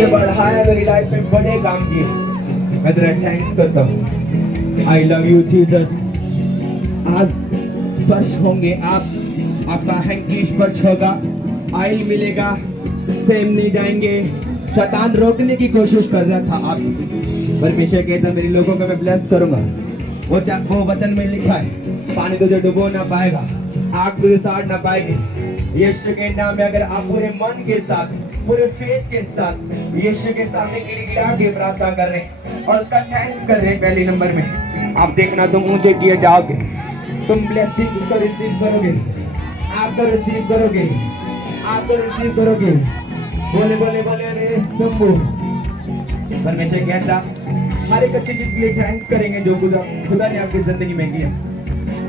मुझे बढ़ाया, मेरी लाइफ में बड़े काम किए। मैं तेरा थैंक्स करता हूँ। I love you Jesus. आज स्पर्श होंगे आप, आपका हैंकी स्पर्श होगा, ऑयल मिलेगा, सेम नहीं जाएंगे। शैतान रोकने की कोशिश कर रहा था आप, परमेश्वर कहता मेरे लोगों को मैं ब्लेस करूंगा। वो वचन में लिखा है, पानी तुझे डुबो ना पाएगा, आग तुझे साड़ ना पाएगी। यीशु के नाम में अगर आप पूरे मन के साथ, पूरे फेथ के साथ यीशु के सामने गिड़गिड़ा के प्रार्थना कर रहे हैं और उसका थैंक्स कर रहे हैं, पहले नंबर में आप देखना तुम ऊंचे किए जाओगे, तुम ब्लेसिंग उसको रिसीव करोगे, आपको रिसीव करोगे, आपको रिसीव करोगे। बोले बोले बोले रे शंभू। परमेश्वर कहता हर एक अच्छी चीज के लिए थैंक्स करेंगे जो खुदा ने आपकी जिंदगी में किया।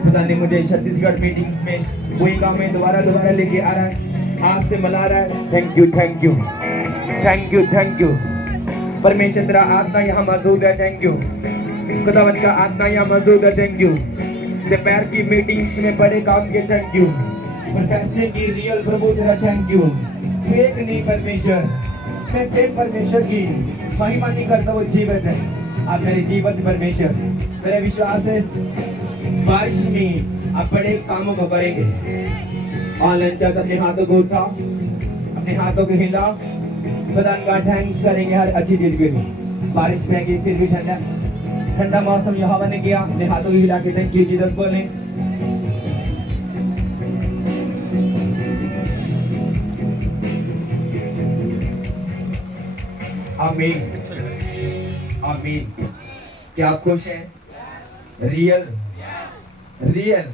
खुदा ने मुझे छत्तीसगढ़ मीटिंग्स में, वही गांव में दोबारा लेके आ रहा है, आपसे मिला रहा है। Thank you thank you thank you thank you. परमेश्वर तेरा आत्मा यहाँ मौजूद है, थैंक यू। खुदावन का आत्मा यहाँ मौजूद है, थैंक यू। दोपहर की मीटिंग्स में बड़े काम के थैंक यू। पैसे की रियल प्रभु तेरा थैंक यू। फेक नहीं परमेश्वर, मैं फेक परमेश्वर की महिमा नहीं करता, वो जीवित है। आप मेरे जीवन परमेश्वर, मेरा विश्वास है बारिश में आप बड़े कामों को करेंगे। ऑनलाइन चल अपने हाथों को उठाओ, अपने हाथों को हिलाओ, खुदा का थैंक्स करेंगे हर अच्छी चीज के लिए। बारिश महंगी फिर भी ठंडा ठंडा मौसम यहोवा ने किया, अपने हाथों को हिला के थैंक यू जीसस बोलें। आमीन आमीन। क्या आप खुश हैं? रियल रियल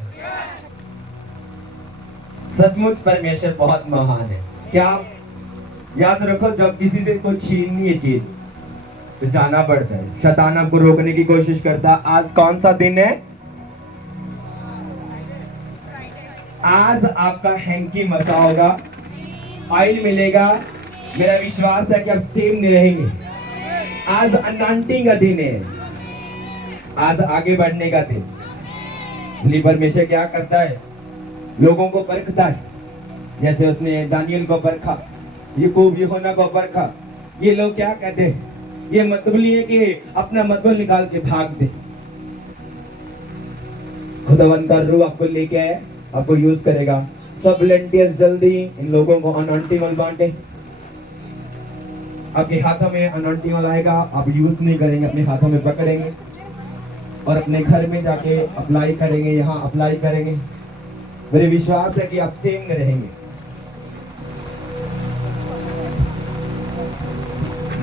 सचमुच परमेश्वर बहुत महान है। क्या आप याद रखो, जब किसी से कुछ छीननी है चीज तो जाना पड़ता है। शैतान आपको रोकने की कोशिश करता। आज कौन सा दिन है? आज आपका हैंकी मसा होगा, ऑयल मिलेगा। मेरा विश्वास है कि आप सेम नहीं रहेंगे। आज अनॉइंटिंग का दिन है, आज आगे बढ़ने का दिन। इसलिए परमेश्वर क्या करता है? लोगों को परखता है, जैसे उसने दानियल को परखा, याकूब यूहन्ना को परखा। ये लोग क्या कहते हैं? ये मतलब है कि अपना मतलब निकाल के भाग दे। खुदावन का रूह आपको लेके आए, आपको यूज करेगा। सब वॉलंटियर्स जल्दी इन लोगों को अनॉइंटिंग ऑयल बांटे। आपके हाथों में अनॉइंटिंग ऑयल आएगा, आप यूज नहीं करेंगे, अपने हाथों में पकड़ेंगे और अपने घर में जाके अप्लाई करेंगे, यहाँ अप्लाई करेंगे। मेरे विश्वास है कि आप सेम रहेंगे।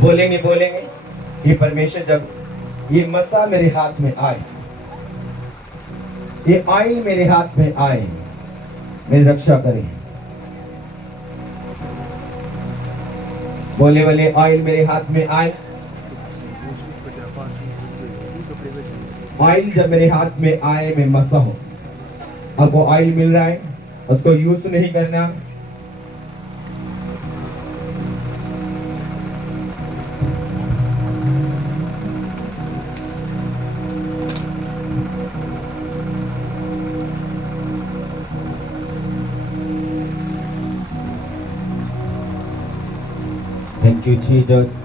बोलेंगे बोलेंगे ये परमेश्वर, जब ये मसा मेरे हाथ में आए, ये ऑयल मेरे हाथ में आए, मेरी रक्षा करें। बोले बोले ऑयल मेरे हाथ में आए। ऑयल जब मेरे हाथ में आए, मैं मसा हूं। अब वो ऑयल मिल रहा है, उसको यूज नहीं करना। Thank you Jesus.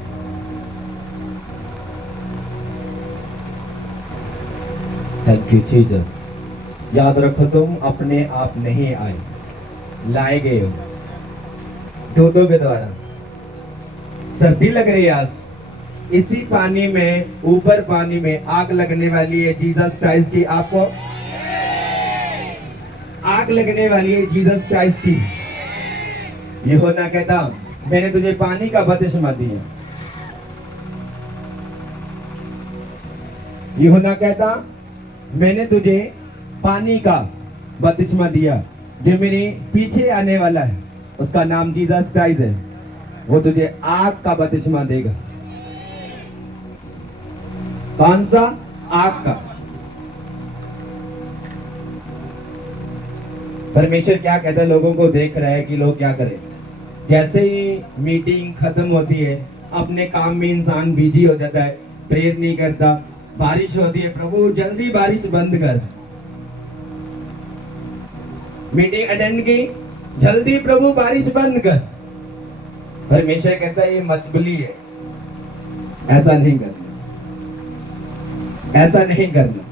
Thank you Jesus. याद रखो, तुम अपने आप नहीं आए, लाए गए हो दो के द्वारा। सर्दी लग रही है आज, इसी पानी में, ऊपर पानी में आग लगने वाली है जीसस क्राइस्ट की। आपको आग लगने वाली है जीसस क्राइस्ट की। यूहन्ना कहता, मैंने तुझे पानी का बपतिस्मा दिया। यूहन्ना कहता, मैंने तुझे पानी का बपतिस्मा दिया। जो मेरे पीछे आने वाला है उसका नाम जीसस क्राइस्ट है, वो तुझे आग का बपतिस्मा देगा। कौन सा? आग का। परमेश्वर क्या कहता है? लोगों को देख रहा है कि लोग क्या करें। जैसे ही मीटिंग खत्म होती है, अपने काम में इंसान बिजी हो जाता है, प्रेयर नहीं करता। बारिश होती है, प्रभु जल्दी बारिश बंद कर। मीटिंग अटेंड की, जल्दी प्रभु बारिश बंद कर। हमेशा कहता है ये मतबली है, ऐसा नहीं करना, ऐसा नहीं करना।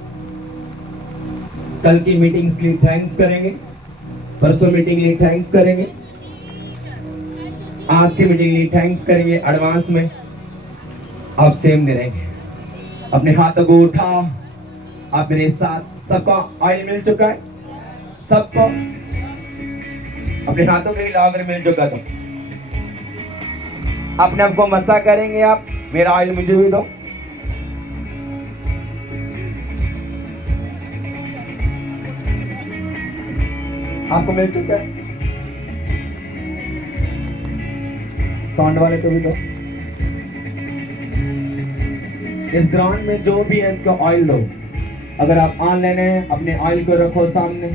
कल की मीटिंग्स के लिए थैंक्स करेंगे, परसों मीटिंग के लिए थैंक्स करेंगे, आज की मीटिंग के लिए थैंक्स करेंगे एडवांस में। आप सेम दे रहेंगे, अपने हाथों को उठाओ, आप मेरे साथ। सबको ऑयल मिल चुका है, सबको अपने हाथों के हिलाओ अगर मिल चुका तो। अपने आप को मसा करेंगे आप, मेरा ऑयल मुझे भी दो। आपको मिल चुका है, साउंड वाले को भी दो। इस ग्राउंड में जो भी है इसको ऑयल दो। अगर आप ऑनलाइन है, अपने ऑयल को रखो सामने,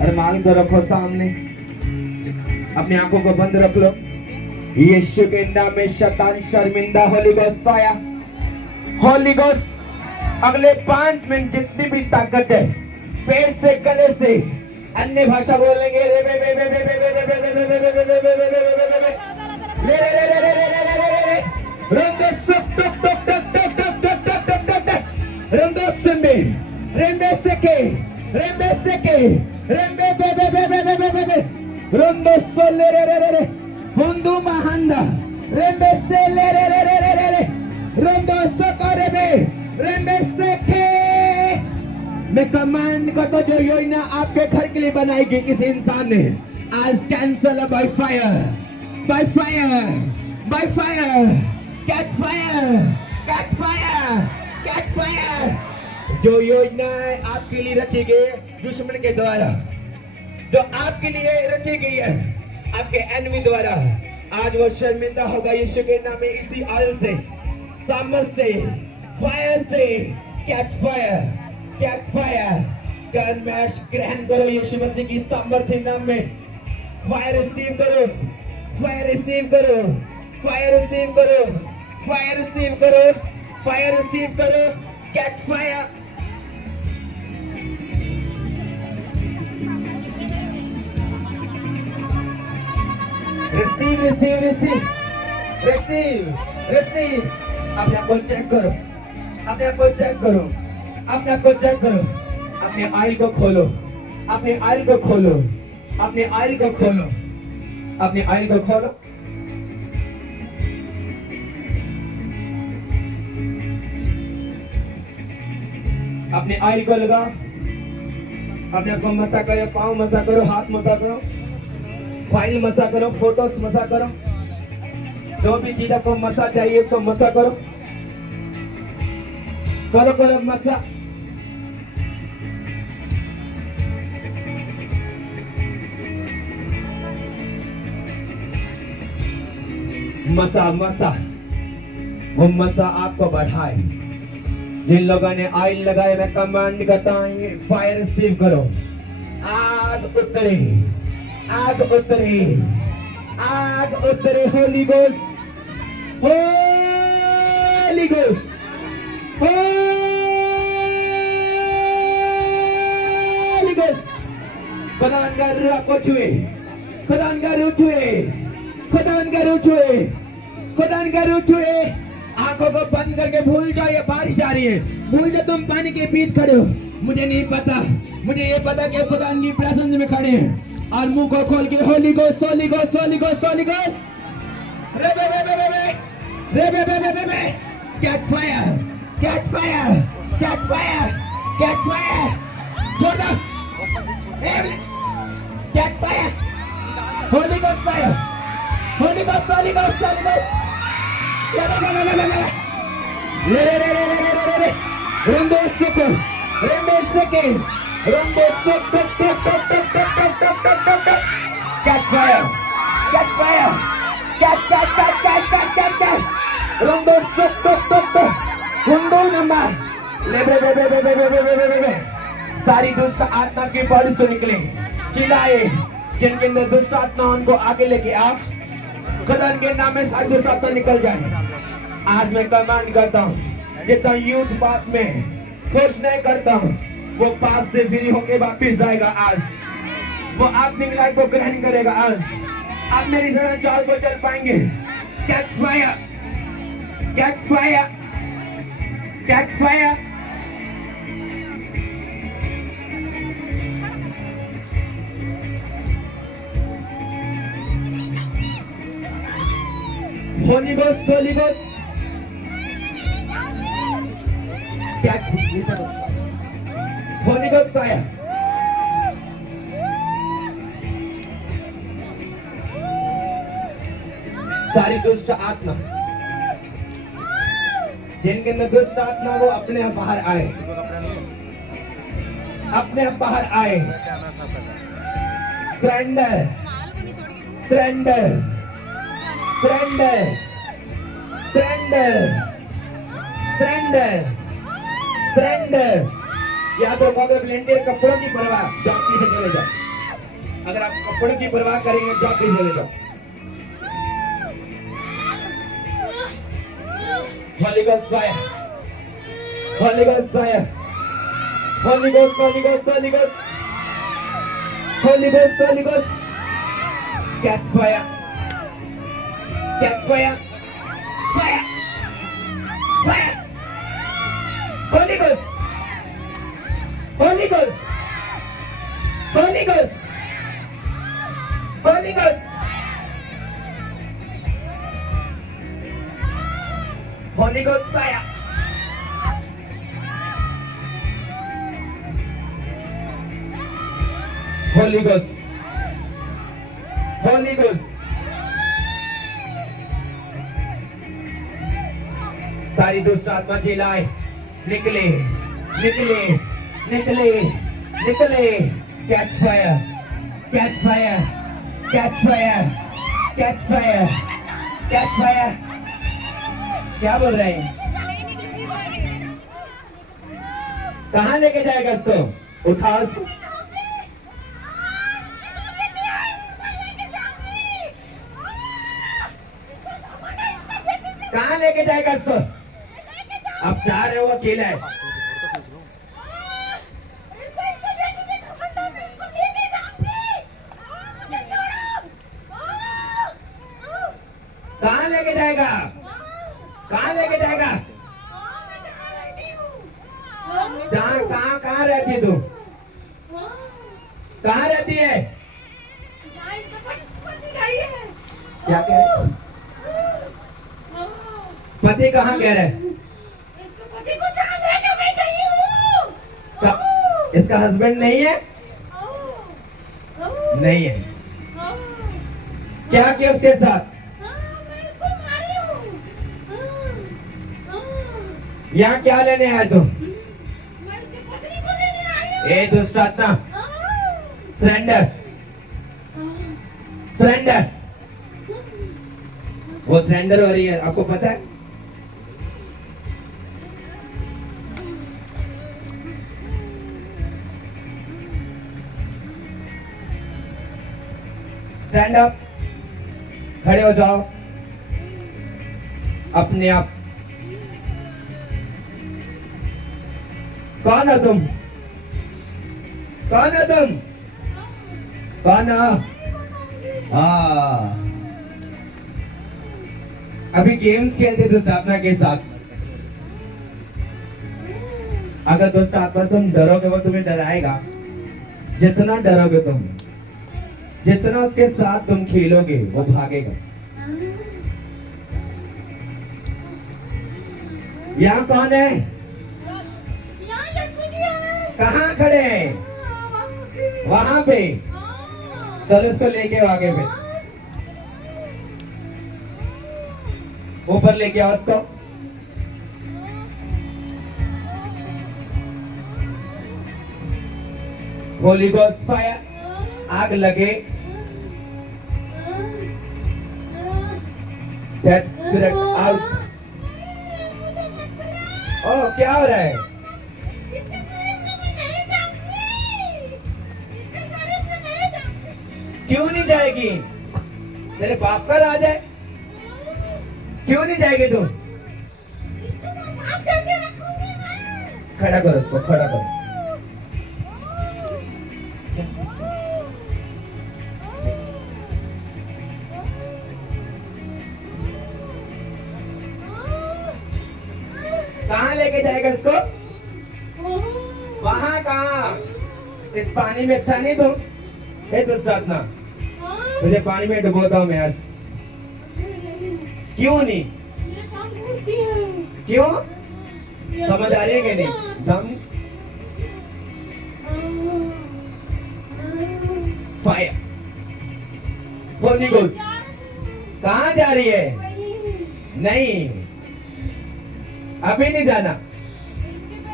अरमान को रखो सामने, अपनी आंखों को बंद रख लो। यीशु के नाम में शैतान शर्मिंदा। Holi ghost fire, Holi ghost. अगले 5 मिनट जितनी भी ताकत है पेट से गले से अन्य भाषा बोलेंगे। Hundu mahanda, rembe se le re re re re re re, rondo socorrebe, rembe se के। मैं कमांड करता जो योजना आपके घर के लिए बनाएगी किसी इंसान ने, आज cancel by fire, by fire, by fire, catch fire, catch fire, catch fire. जो योजना आपके लिए रची गई दुश्मन के द्वारा, जो आपके लिए रची गई है आपके एनिमी द्वारा, आज वो शर्मिंदा होगा यीशु के नाम में। इसी ऑयल से, सामर्थ से, फायर से, कैट फायर, कैट फायर। कर्मश ग्रहण करो यीशु मसीह की सामर्थ्य नाम में। फायर रिसीव करो, फायर रिसीव करो, फायर रिसीव करो, फायर रिसीव करो, फायर रिसीव करो, catch fire. Receive receive receive receive receive. अपने आप को चेक करो, अपने आप को चेक करो, अपने आप को चेक करो। अपने ऑयल को खोलो, अपने ऑयल को खोलो, अपने ऑयल को खोलो, अपने ऑयल को खोलो। अपने ऑयल को लगाओ, अपने आप को मसा करो, पाँव मसा करो, हाथ मसा करो, फाइल मसा करो, फोटोस मसा करो। जो भी चीज आपको मसा चाहिए उसको मसा करो, करो करो मसा। मसा मसा, वो मसा आपको बढ़ाए। जिन लोगों ने ऑयल लगाए मैं कमांड करता हूं फायर रिसीव करो। आग उतरे, आग उतरे, आग उतरे। Holi ghost, Holi ghost, Holi ghost. खुदावन का रूह आपको छुए, खुदावन का रूह छुए, खुदावन का रूह छुए, खुदावन का रूह छुए। आंखों को बंद करके भूल जाओ ये बारिश आ रही है, भूल जाओ तुम पानी के बीच खड़े हो। मुझे नहीं पता, मुझे ये पता कि खुदा की प्रेजेंस में खड़े हैं। और मुंह को खोल के holy ghost, Holi ghost, Holi ghost, Holi ghost. रे बे बे बे बे बे, रे बे बे बे बे बे। Catch fire, catch fire, catch fire, catch fire. छोटा catch fire, Holi ghost fire, Holi ghost, Holi ghost, Holi ghost. ले ले ले ले ले ले ले ले ले ले ले ले। रंदे सेके, रंदे सेके, रंदे सेके, टक टक टक टक टक टक टक टक टक। Catch fire, catch fire, catch catch catch catch catch catch catch. रंदे सेके टक टक टक। हुंडो नंबर ले बे बे बे बे बे बे बे बे बे। सारी दुष्ट आत्मा की बॉडी से निकले, चिल्लाए। जिनके अंदर दुष्ट आत्मा उनको आगे लेके आओ। खुदा के नाम में सारी दुष्ट आत्मा निकल जाए। आज मैं कमांड करता हूँ जितना यूथ पाप में खुश नहीं करता हूँ वो पाप से फ्री होके वापिस जाएगा। आज वो आत्मिक लाइफ को ग्रहण करेगा। आप मेरी तरह चाल को चल पाएंगे। Catch fire, catch fire, catch fire. Holi ghost, Holi ghost. Catch, Holi ghost fire. सारी दुष्ट आत्मा, जिनके अंदर दुष्ट आत्मा, वो अपने आप बाहर आए, अपने आप बाहर आए। Surrender, surrender, surrender, surrender, surrender, surrender. या तो अगर ब्लेंडर कपड़ों की परवाह, जॉब से चले जाओ। अगर आप कपड़ों की परवाह करेंगे, जॉब से चले जाओ। Holy Ghost fire, Holy Ghost fire, Holy Ghost, Holy Ghost, Holy Ghost, Holy Ghost, Holy Ghost. Catch fire, catch fire, fire, fire. Holy Ghost, Holy Ghost, Holy Ghost, Holy Ghost. Holy Ghost fire. Holy Ghost. Holy Ghost. सारी दुष्ट आत्मा चिल्लाए, निकले, निकले, निकले, निकले। Catch fire, catch fire, catch fire, catch fire, catch fire. क्या बोल रहे हैं? कहाँ लेके जाएगा इसको? उठाओ इसको। कहाँ लेके जाएगा इसको? आप चाह रहे हो अकेला है। कहाँ लेके जाएगा? कहाँ लेके जाएगा? कहाँ रहती है तू? कहाँ रहती है? क्या कह रहे? पति कहाँ कह रहे? इसका हस्बैंड नहीं है? नहीं है। क्या किया उसके साथ? यहाँ क्या लेने आया तुम? ए दुष्ट आत्मा, सरेंडर, सरेंडर। वो सरेंडर हो रही है, आपको पता है? स्टैंड अप, खड़े हो जाओ अपने आप। कौन हो तुम? कौन हो तुम? कौन हो? हाँ, अभी गेम्स खेलते दुष्ट आत्मा के साथ। अगर दुष्ट आत्मा तुम डरोगे, वो तुम्हें डराएगा। जितना डरोगे तुम, जितना उसके साथ तुम खेलोगे, वो भागेगा। यहाँ कौन है? कहाँ खड़े हैं? वहां पे। चलो इसको लेके आओ आगे पे, ऊपर लेके आओ इसको। होली गोस्ट फायर, आग लगे। That spirit out. ओह, क्या हो रहा है? क्यों नहीं जाएगी? तेरे बाप का राज है, क्यों नहीं जाएगी तू? खड़ा करो उसको, खड़ा करो। कहाँ लेके जाएगा इसको? वहाँ कहाँ? इस पानी में अच्छा नहीं तुम? हे दुष्टात्मा, तुझे पानी में डुबोता हूँ मैं आज। क्यों नहीं? क्यों? समझ आ रही है कि नहीं? दम फायर होली गोस्ट। कहाँ जा रही है? नहीं, अभी नहीं जाना।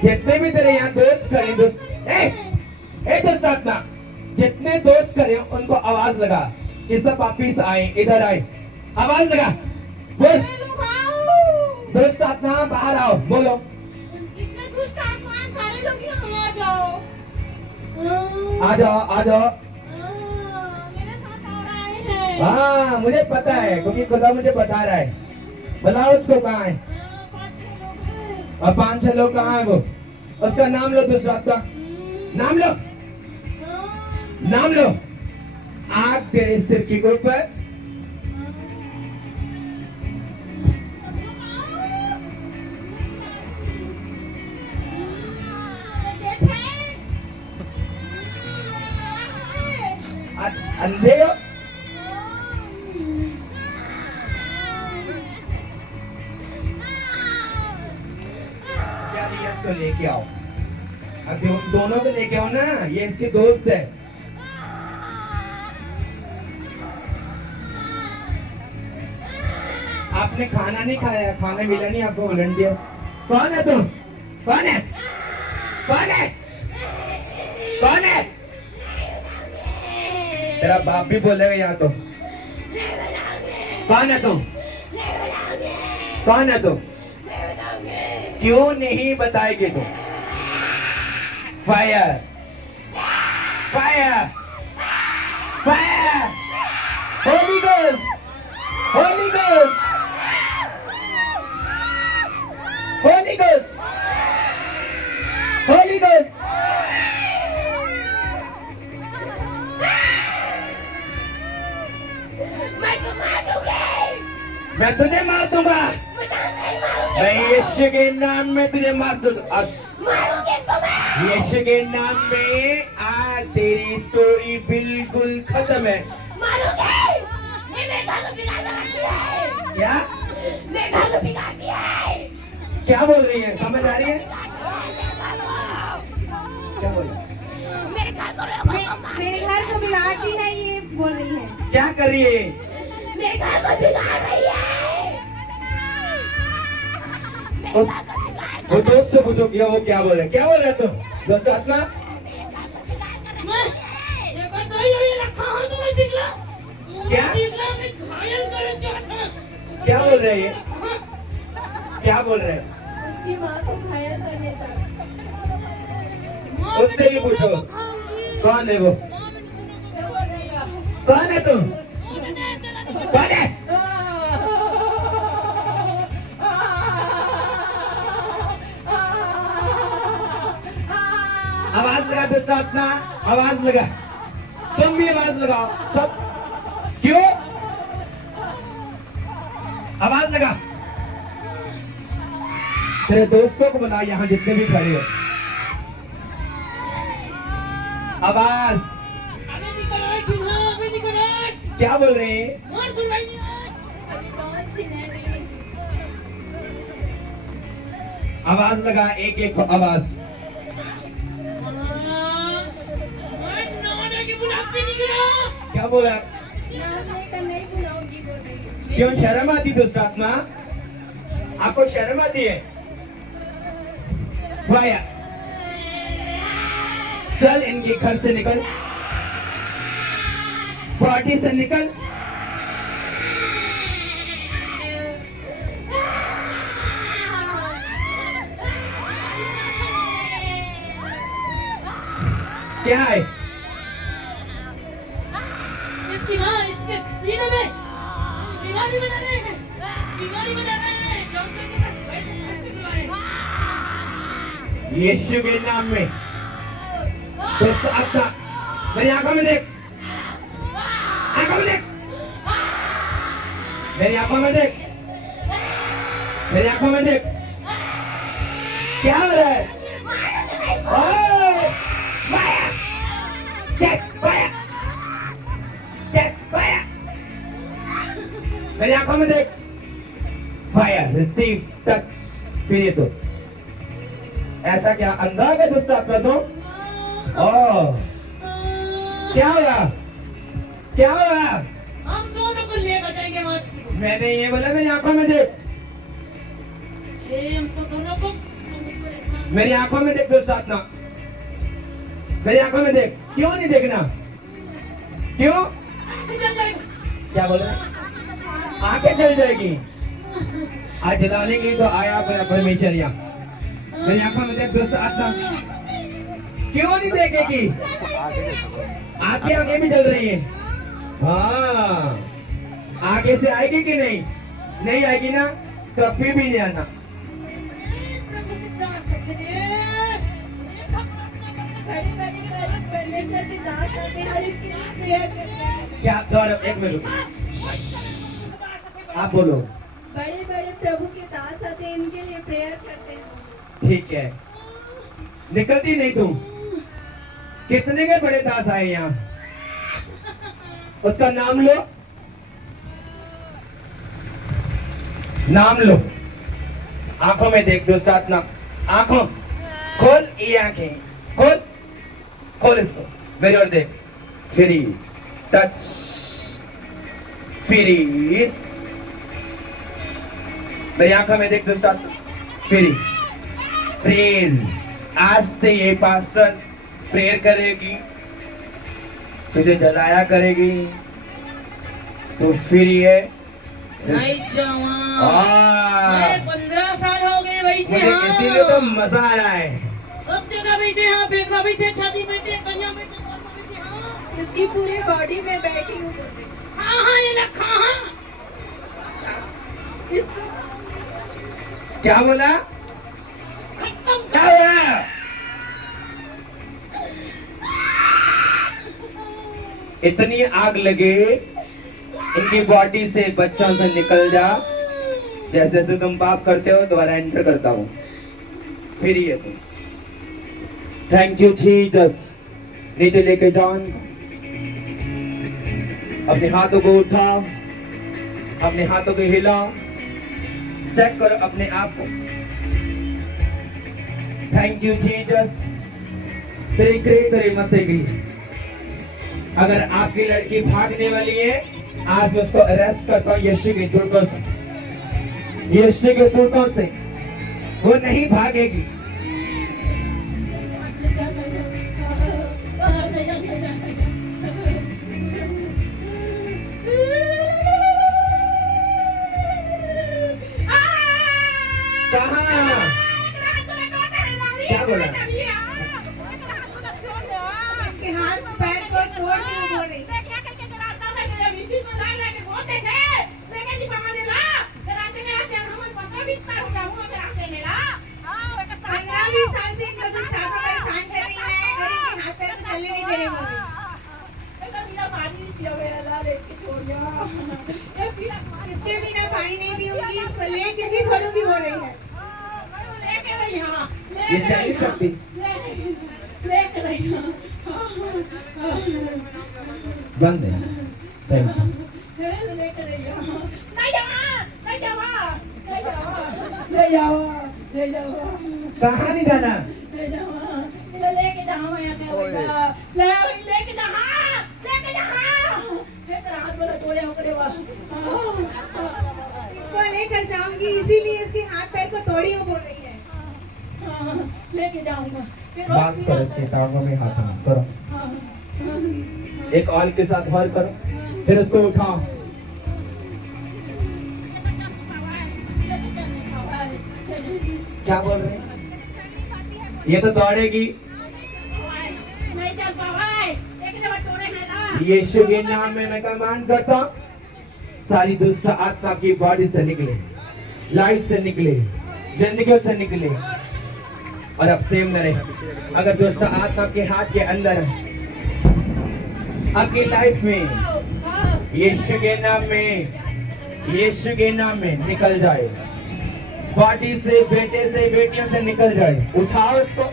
जितने भी तेरे यहाँ दोस्त खड़े दोस्त आत्मा, जितने दोस्त खड़े उनको आवाज लगा कि सब वापिस आए, इधर आए। आवाज लगा, बोल। दोस्त आत्मा बाहर आओ, बोलो। जितने दुष्ट आत्मा हैं, सारे लोग यहाँ आ जाओ। आ जाओ, आ जाओ। मेरे साथ और आए हैं। हाँ, मुझे पता है, क्योंकि खुदा मुझे बता रहा है। बुलाओ उसको, कहाँ है? 5-6 लोग हैं। और 5-6 लोग कहाँ है वो? उसका नाम लो दुष्ट का। नाम लो, नाम लो। आग तेरे सिर के ऊपर। अंधे हो? क्या इसको लेके आओ। अब दोनों को लेके आओ ना, ये इसके दोस्त है। आपने खाना नहीं खाया, खाना मिला नहीं आपको वॉलंटियर। कौन है तुम? कौन है? कौन है? कौन है? तेरा बाप भी बोलेगा यहाँ तो। कौन है तुम? कौन है तुम? क्यों नहीं बताएगी तुम? Fire, fire, fire, Holi ghost, Holi ghost, Holi ghost, Holi ghost. मैं तुझे मार दूंगा। मैं यीशु के नाम में तुझे मार दूंगा। यीशु के नाम में आज तेरी स्टोरी बिल्कुल खत्म है। क्या? क्या बोल रही है? समझ आ रही है? क्या बोल रही है? मेरे घर को बिगाड़ती है, ये बोल रही है। क्या कर रही है? मेरे घर को बिगाड़ रही है। वो दोस्त से पूछो कि वो क्या बोल रहे हैं। क्या बोल रहे तुम? दोस्त आत्मा क्या? क्या बोल रहे हैं? क्या बोल रहे हैं? उसकी माँ को घायल करने तक। उससे भी पूछो, कौन है वो? कौन है तुम? कौन है? आवाज लगा दोस्त आत्मा, आवाज लगा। तुम भी आवाज लगाओ सब। क्यों? आवाज लगा। तेरे दोस्तों को बुला, यहाँ जितने भी खड़े हो। आवाज। क्या बोल रहे हैं? आवाज लगा, एक एक आवाज। क्या बोला? क्यों शर्म आती दोस्त आत्मा? आपको शर्म आती है? फायर, चल इनके घर से निकल, पार्टी से निकल। क्या है? इसकी माँ इसके सीने में बीमारी बना रहे हैं, बीमारी बना रहे हैं। डॉक्टर के पास पैसे चुकवाए। यीशु के नाम में दोस्त आपका, मेरी आंखों में देख, आंखों में देख, मेरी आंखों में देख, मेरी आंखों में देख। क्या हो रहा है? ओए, माया! Get fire! Get fire! मेरी आंखों में देख। फायर, रिसीव, टच, फिर ये तो ऐसा क्या अंधा है दोस्त आपका तो? ओह, क्या हुआ? क्या हुआ? हम दोनों को लेकर जाएंगे वहाँ। मैंने ये बोला मेरी आंखों में देख। हम तो दोनों को मेरी आंखों में देख दोस्त अपना। मेरी आंखों में देख। क्यों नहीं देखना? क्यों? क्या बोल रहे? आंखें जल जाएगी। आज जलाने के लिए तो आया अपना परमेश्वर यहाँ। मेरी आंखों में देख दोस्त अपना। क्यों नहीं देखेगी? आपकी आंखें भी जल रही हैं। हाँ, आगे से आएगी कि नहीं? नहीं आएगी ना? कभी भी नहीं आना। क्या गौरव, एक मिनट रुको। आप बोलो। बड़े बड़े प्रभु के दास आते हैं, इनके लिए प्रेयर करते हैं। ठीक है, निकलती नहीं तुम। कितने के बड़े दास आए यहाँ? उसका नाम लो, नाम लो। आंखों में देख दोस्त अपना। आंखों खोल, ये आंखें खोल, खोल इसको मेरी ओर देख। फ्री टच, फ्री मेरी आंखों में देख दोस्त अपना। फ्री प्रेयर, आज से ये पास्टर प्रेयर करेगी, तुझे जलाया करेगी, तो फिर ये नहीं जावा। आ, 15 साल हो गए बैठे। मुझे इसीलिए तो मजा आ रहा है। सब जगह बैठे, हाँ पेट में बैठे, छाती बैठे, कन्या बैठे, सर में बैठे, हाँ इसकी पूरी बॉडी में बैठी हूँ। हाँ हाँ ये रखा हाँ। इसको क्या बोला? खत्म क्या हुआ? इतनी आग लगे इनकी बॉडी से, बच्चों से निकल जा। जैसे जैसे तुम पाप करते हो दोबारा एंटर करता हूँ। फिर ये तुम। Thank you Jesus. नीचे लेके जाओ, अपने हाथों को उठाओ, अपने हाथों को हिलाओ, चेक करो अपने आप को। Thank you Jesus. तेरी ग्रेट मसेगी। अगर आपकी लड़की भागने वाली है, आज मैं उसको अरेस्ट करता हूँ यीशु के दूतों से। यीशु के दूतों से वो नहीं भागेगी। कहाँ? क्या बोला? इसके हाथ पैर को तोड़ दी बोल रही। साल से इनको जो साथों परेशान कर रही है और इनके हाथ पैर को चलने नहीं दे रही बोल रही। इसके बिना पानी नहीं पीऊंगी, इसको लेके नहीं छोड़ूंगी बोल रही है। ये चल नहीं सकती। बंद है। Thank you. कहाँ नहीं जाना? इसको लेकर जाऊंगी, इसीलिए इसके हाथ पैर को तोड़ी हो बोल रही है। लेके जाऊंगा। बात करो, इसके टांगों में हाथ में करो, एक और के साथ और करो, फिर उसको उठाओ। क्या बोल रहे हैं? ये तो दौड़ेगी। नहीं चल पाए, लेकिन जब टोरे हैं ना। यीशु के नाम में मैं कमांड करता हूं, सारी दुष्ट आत्मा की बॉडी से निकले, लाइफ से निकले, जिंदगी से निकले और अब सेम न रहे। अगर दुष्ट आत्मा के हाथ के अंदर है आपकी लाइफ में, यीशु के नाम में, यीशु के नाम में निकल जाए, बॉडी से, बेटे से, बेटियों से निकल जाए। उठाओ इसको।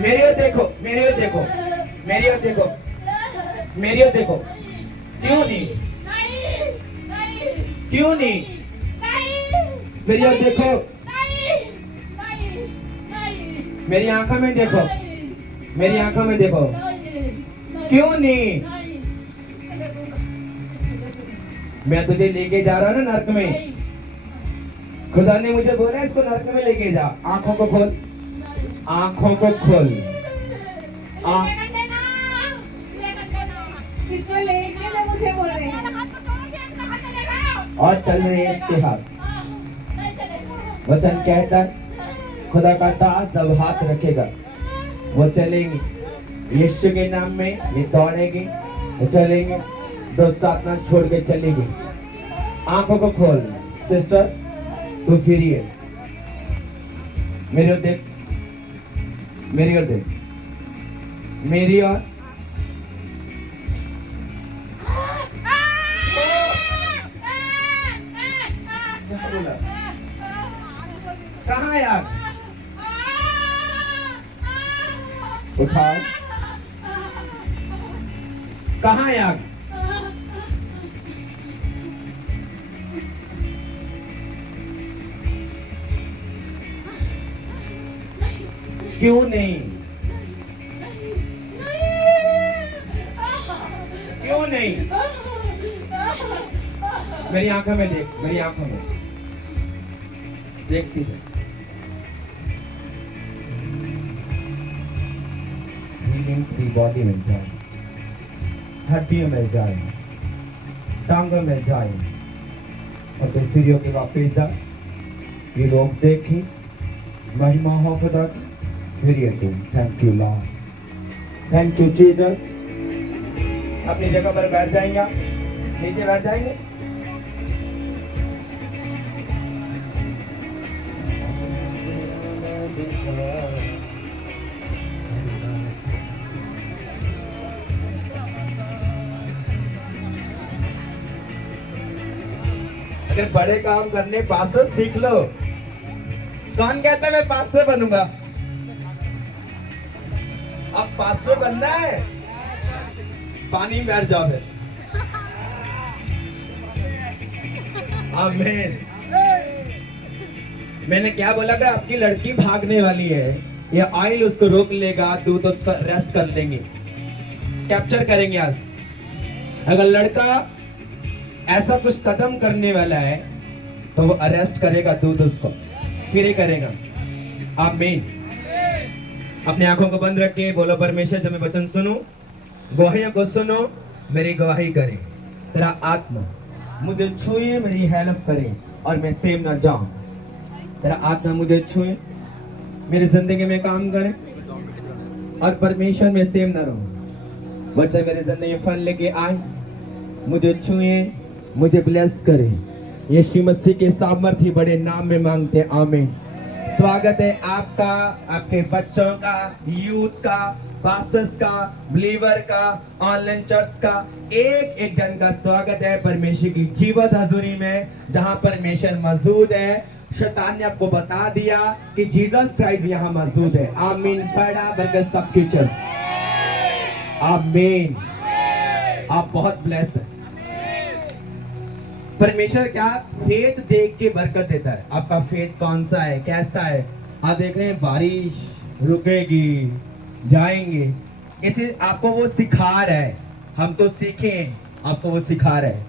मेरी ओर देखो, मेरी ओर देखो, मेरी ओर देखो, मेरी ओर देखो। क्यों नहीं? क्यों नहीं? मेरी ओर देखो, मेरी आंखों में देखो, मेरी आंखों में देखो। क्यों नहीं? मैं तुझे लेके जा रहा हूं ना नर्क में। खुदा ने मुझे बोला इसको नर्क में लेके जा। आंखों को खोल, आंखों को खोल। इसको लेके तो मुझे बोल रहे हैं। और चल रहे हैं इसके हाथ। वचन कहता है खुदा का दास जब हाथ रखेगा वो चलेंगे यीशु के नाम में। ये दौड़ेंगे, ये चलेंगे, दुष्ट आत्मा छोड़ के चलेंगे। आंखों को खोल सिस्टर, तू फ्री है। मेरी ओर देख, मेरी ओर देख, मेरी ओर। कहाँ है आग? उठाओ। कहाँ है आग? क्यों नहीं? क्यों नहीं? मेरी आंखों में देख, मेरी आंखों में देखती है। पूरी बॉडी में जाए, हड्डियों में जाए, टांगों में जाए और फिर फ्री होके वापस जा। ये लोग देखें, महिमा हो खुदा की। फिर ये तुम, thank you Lord, thank you Jesus. अपनी जगह पर बैठ जाएंगे, नीचे बैठ जाएंगे। अगर बड़े काम करने पास्टर सीख लो। कौन कहता है मैं पास्टर बनूंगा? अब पास्टर बनना है, पानी में बैठ जाओ फिर। आमीन। मैंने क्या बोला कि आपकी लड़की भागने वाली है, ये ऑयल उसको रोक लेगा, दूध उसको रेस्ट कर लेंगे, कैप्चर करेंगे आज। अगर लड़का ऐसा कुछ कदम करने वाला है तो वो अरेस्ट करेगा, दूध उसको फिर ही करेगा। आमीन। अपनी आंखों को बंद रख के बोलो परमेश्वर जब मैं वचन सुनूं, गवाहियों को सुनो, मेरी गवाही करे। तेरा आत्मा मुझे छुए, मेरी हेल्प करे और मैं सेम ना जाऊं। तेरा आत्मा मुझे छुए, मेरी जिंदगी में काम करे और परमेश्वर में सेम ना रहूं। बच्चे मेरी जिंदगी में फन लेके आए, मुझे छुए, मुझे ब्लेस करे। यीशु मसीह के सामर्थ्य बड़े नाम में मांगते हैं, आमीन। स्वागत है आपका, आपके बच्चों का, यूथ का, पास्टर्स का, बिलीवर का, ऑनलाइन चर्च का, एक एक जन का स्वागत है परमेश्वर की जीवत हजूरी में, जहां परमेश्वर मौजूद है। शैतान ने आपको बता दिया कि जीसस क्राइस्ट यहाँ मौजूद है। आमीन। बड़ा बरकत सब कुछ। आमीन। आप बहुत ब्लेस हैं। परमेश्वर क्या फेथ देख के बरकत देता है। आपका फेथ कौन सा है, कैसा है? आप देख रहे हैं बारिश रुकेगी, जाएंगे, इसे आपको वो सिखा रहा है। हम तो सीखे, आपको वो सिखा रहा है।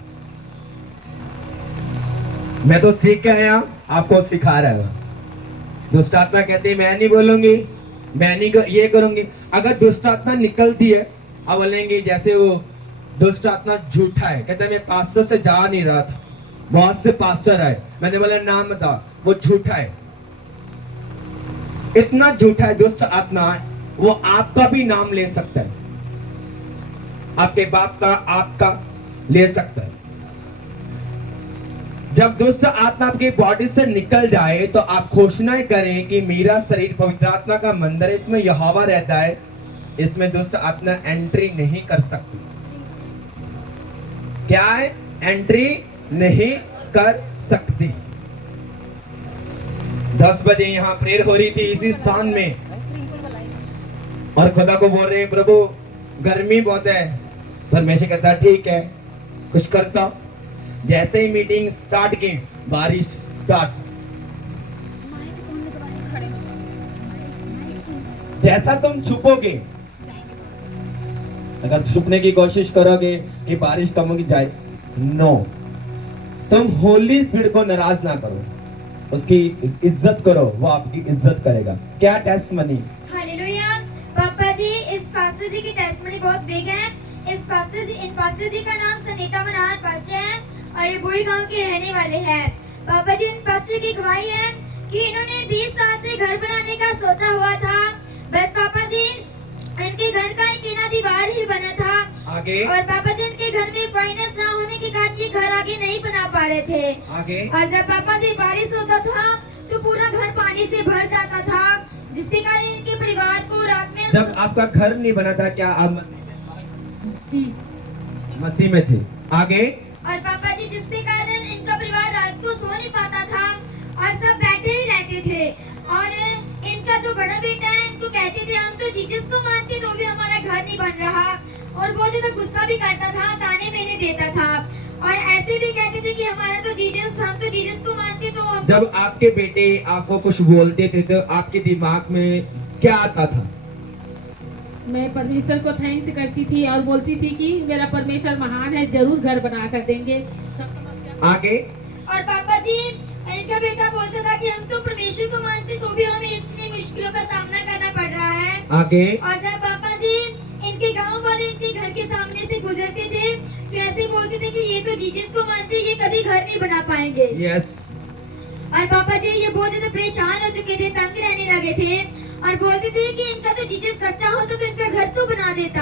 मैं तो सीख के आया, आपको सिखा रहा है। दुष्ट आत्मा कहती है मैं नहीं बोलूंगी, मैं नहीं ये करूंगी। अगर दुष्ट आत्मा निकलती है, अब बोलेंगे जैसे वो दुष्ट आत्मा झूठा है, कहता है मैं पास्टर से जा नहीं रहा था, बहुत से पास्टर है, मैंने बोला नाम बता, वो झूठा है। इतना झूठा है दुष्ट आत्मा, वो आपका भी नाम ले सकता है, आपके बाप का, आपका ले सकता है। जब दुष्ट आत्मा आपकी बॉडी से निकल जाए तो आप घोषणा करें कि मेरा शरीर पवित्र आत्मा का मंदिर है, इसमें यहोवा रहता है, इसमें दुष्ट आत्मा एंट्री नहीं कर सकती। क्या है? एंट्री नहीं कर सकती। 10 बजे यहाँ प्रेयर हो रही थी इसी स्थान में, और खुदा को बोल रहे हैं प्रभु गर्मी बहुत है। परमेश्वर कहता ठीक है कुछ करता हूं। जैसे ही मीटिंग स्टार्ट की बारिश स्टार्ट। जैसा तुम छुपोगे, अगर छुपने की कोशिश करोगे कि बारिश कम होगी जाए, नो, तुम होली स्पिरिट को नाराज ना करो, उसकी इज्जत करो, वो आपकी इज्जत करेगा। क्या टेस्टमनी? हालेलुया। पापा जी, इस पास्टर जी की टेस्टमनी बहुत बिग है। इन पास्टर जी का नाम सनीता मनहार पास्टर है और ये बुई गांव के रहने वाले हैं। पापा जी, इन पास्टर की गवाही है कि इन्होंने 20 साल से घर बनाने का सोचा हुआ था, बस पापा जी इनके घर का एक टीना दीवार ही बना था। आगे और पापा जी इनके घर में फाइनेंस ना होने के कारण ये घर आगे नहीं बना पा रहे थे। आगे और जब पापा जी बारिश होता था तो पूरा घर पानी से भर जाता था, जिसके कारण इनके परिवार को रात में जब आपका घर नहीं बना था, क्या आप जी मसीह में थे? आगे और पापा जी जिसके कारण इनका परिवार रात को सो नहीं पाता था और सब बैठे ही रहते थे। और इनका जो बड़ा बेटा है, इनको कहते थे हम तो जीसस को मानते तो भी हमारा घर नहीं बन रहा, और वो जो तो गुस्सा भी करता था, ताने मैंने देता था, और ऐसे भी कहते थे कि हमारा तो जीसस, हम तो जीसस को मानते तो हम जब आपके बेटे आपको कुछ बोलते थे तो आपके दिमाग में क्या आता था? मैं परमेश्वर को थैंक्स करती थी और बोलती थी कि मेरा परमेश्वर महान है, जरूर घर बना कर देंगे। सब समस्या आगे और पापा जी इनका बेटा बोलता था कि हम तो परमेश्वर को मानते तो भी हमें इतनी मुश्किलों का सामना करना पड़ रहा है। आगे और जब पापा जी इनके गांव वाले इनके घर के सामने से गुजरते थे तो ऐसे बोलते थे कि ये तो जीसस को मानते, ये कभी घर नहीं बना पाएंगे। यस। और पापा जी ये बहुत ज्यादा परेशान हो चुके थे, तंग रहने लगे थे और बोलते थे कि इनका तो जीसस सच्चा होता तो इनका घर तो बना देता।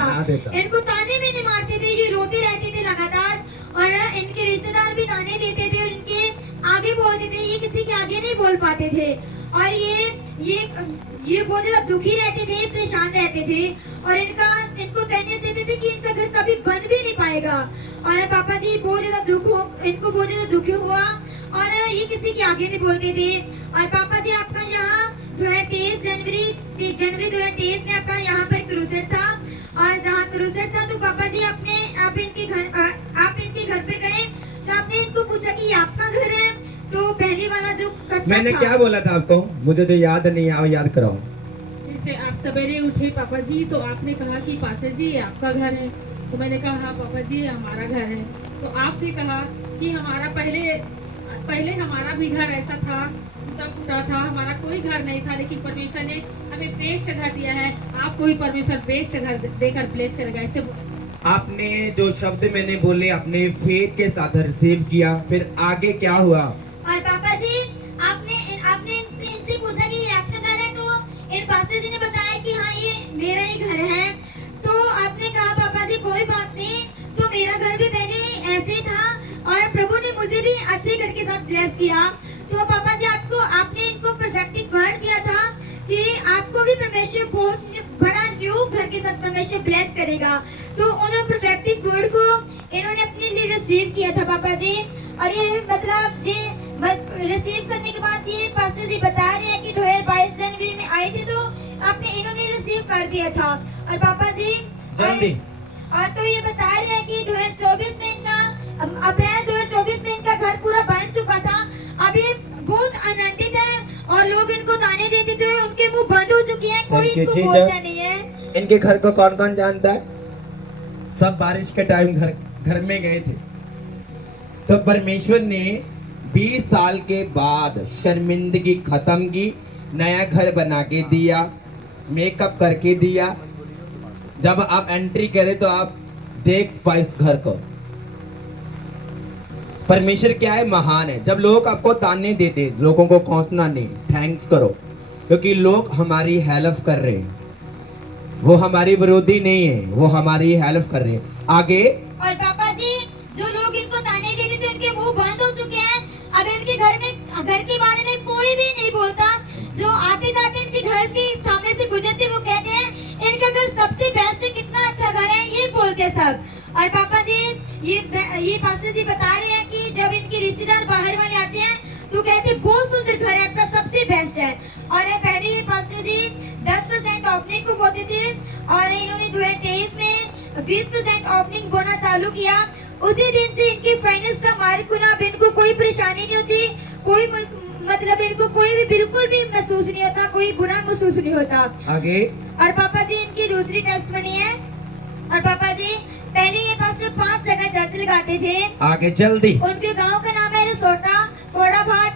इनको ताने भी नहीं मारते थे, ये रोते रहते थे लगातार, और इनके रिश्तेदार भी ताने देते थे, इनके आगे बोलते थे, ये किसी के आगे नहीं बोल पाते थे। और ये बहुत ज्यादा दुखी रहते थे, परेशान रहते थे, और इनको कहने देते थे कि इनका घर कभी बन भी नहीं पाएगा। और पापा जी इनको बहुत ज्यादा दुख हुआ और ये किसी के आगे नहीं बोलते थे। और पापा जी आपका यहाँ 2023 जनवरी 2023 में आपका यहाँ पर क्रूसेड था, और जहाँ क्रूसेड था तो पापा जी आप इनके घर पे गए तो आपने इनको पूछा कि ये आपका घर है, तो पहले वाला जो कच्चा मैंने था, क्या बोला था आपको? मुझे तो याद नहीं है, याद कराओ। जैसे आप सवेरे उठे पापा जी तो आपने कहा कि पास्टर जी ये आपका घर है, तो मैंने कहा हाँ पापा जी ये हमारा घर है। तो आपने कहा कि हमारा पहले हमारा भी घर ऐसा था, टूटा था, हमारा कोई घर नहीं था, लेकिन परमेश्वर ने हमें बेस्ट घर दिया है, आपको भी परमेश्वर बेस्ट घर देकर ब्लेस करेगा। ऐसे आपने जो शब्द मैंने बोले आपने फेथ के साथ रिसीव किया, फिर आगे क्या हुआ? और पापा जी आपने इनसे पूछा कि ये आपका घर है, तो इन पास्टर जी ने बताया कि हाँ ये मेरा ही घर है। तो आपने कहा पापा जी कोई बात नहीं, तो मेरा घर भी पहले ऐसे था और प्रभु ने मुझे भी अच्छे घर के साथ ब्लेस किया। तो पापा जी आपने इनको परफेक्ट वर्ड दिया था कि आपको भी परमेश्वर बहुत बड़ा न्यू घर के साथ परमेश्वर ब्लेस करेगा। तो उन्होंने परफेक्ट वर्ड को इन्होंने अपने लिए रिसीव किया था पापा जी। और ये मतलब जी रिसीव करने के बाद ये पास्टर जी बता रहे हैं कि 2022 जनवरी में आए थे, तो आपने इन्होंने रिसीव कर दिया था। और पापा जी जल्दी और तो ये बता रहे हैं कि 2024 में इनका अप्रैल 2024 में इनका घर पूरा बन चुका था। अभी बहुत आनंदित है और लोग इनको ताने देते थे, उनके मुंह बंद हो चुके हैं, कोई Thank you, इनको Jesus. बोलता नहीं है। इनके घर को कौन कौन जानता है? सब बारिश के टाइम घर में गए थे। तो परमेश्वर ने 20 साल के बाद शर्मिंदगी खत्म की, नया घर बना के दिया, मेकअप करके दिया। जब आप एंट्री करें तो आप देख पाए इस घर को। परमेश्वर क्या है? महान है। जब लोग आपको ताने देते, लोगों को कोसना नहीं, थैंक्स करो, क्योंकि लोग हमारी हेल्प कर रहे हैं, वो हमारी विरोधी नहीं है, वो हमारी हेल्प कर रहे हैं। आगे और पापा जी जो लोग इनको ताने देते थे उनके मुंह बंद हो चुके हैं। अब इनके घर के बारे में कोई भी नहीं बोलता। जो आते जाते इनके घर के सामने से गुजरते वो कहते हैं इनका घर सबसे ये पास्टर जी बता रहे हैं कि जब इनके रिश्तेदार बाहर वाले आते हैं तो कहते हैं बहुत सुंदर घर है आपका, सबसे बेस्ट है। और पहले ये पास्टर जी 10% ऑफनिंग को बोलते थे और इन्होंने 2023 में 20% ऑफनिंग बोना चालू किया। उसी दिन से इनकी फाइनेंस का मार्ग खुला। अब इनको कोई परेशानी नहीं होती, कोई मतलब इनको कोई भी बिल्कुल भी महसूस नहीं होता, कोई बुरा महसूस नहीं होता। आगे और पापा जी इनकी दूसरी टेस्ट बनी है। और पापा जी पहले ये पास्टर 5 जगह चर्च लगाते थे। आगे जल्दी। उनके गांव का नाम है रसोटा, कोड़ाभाट,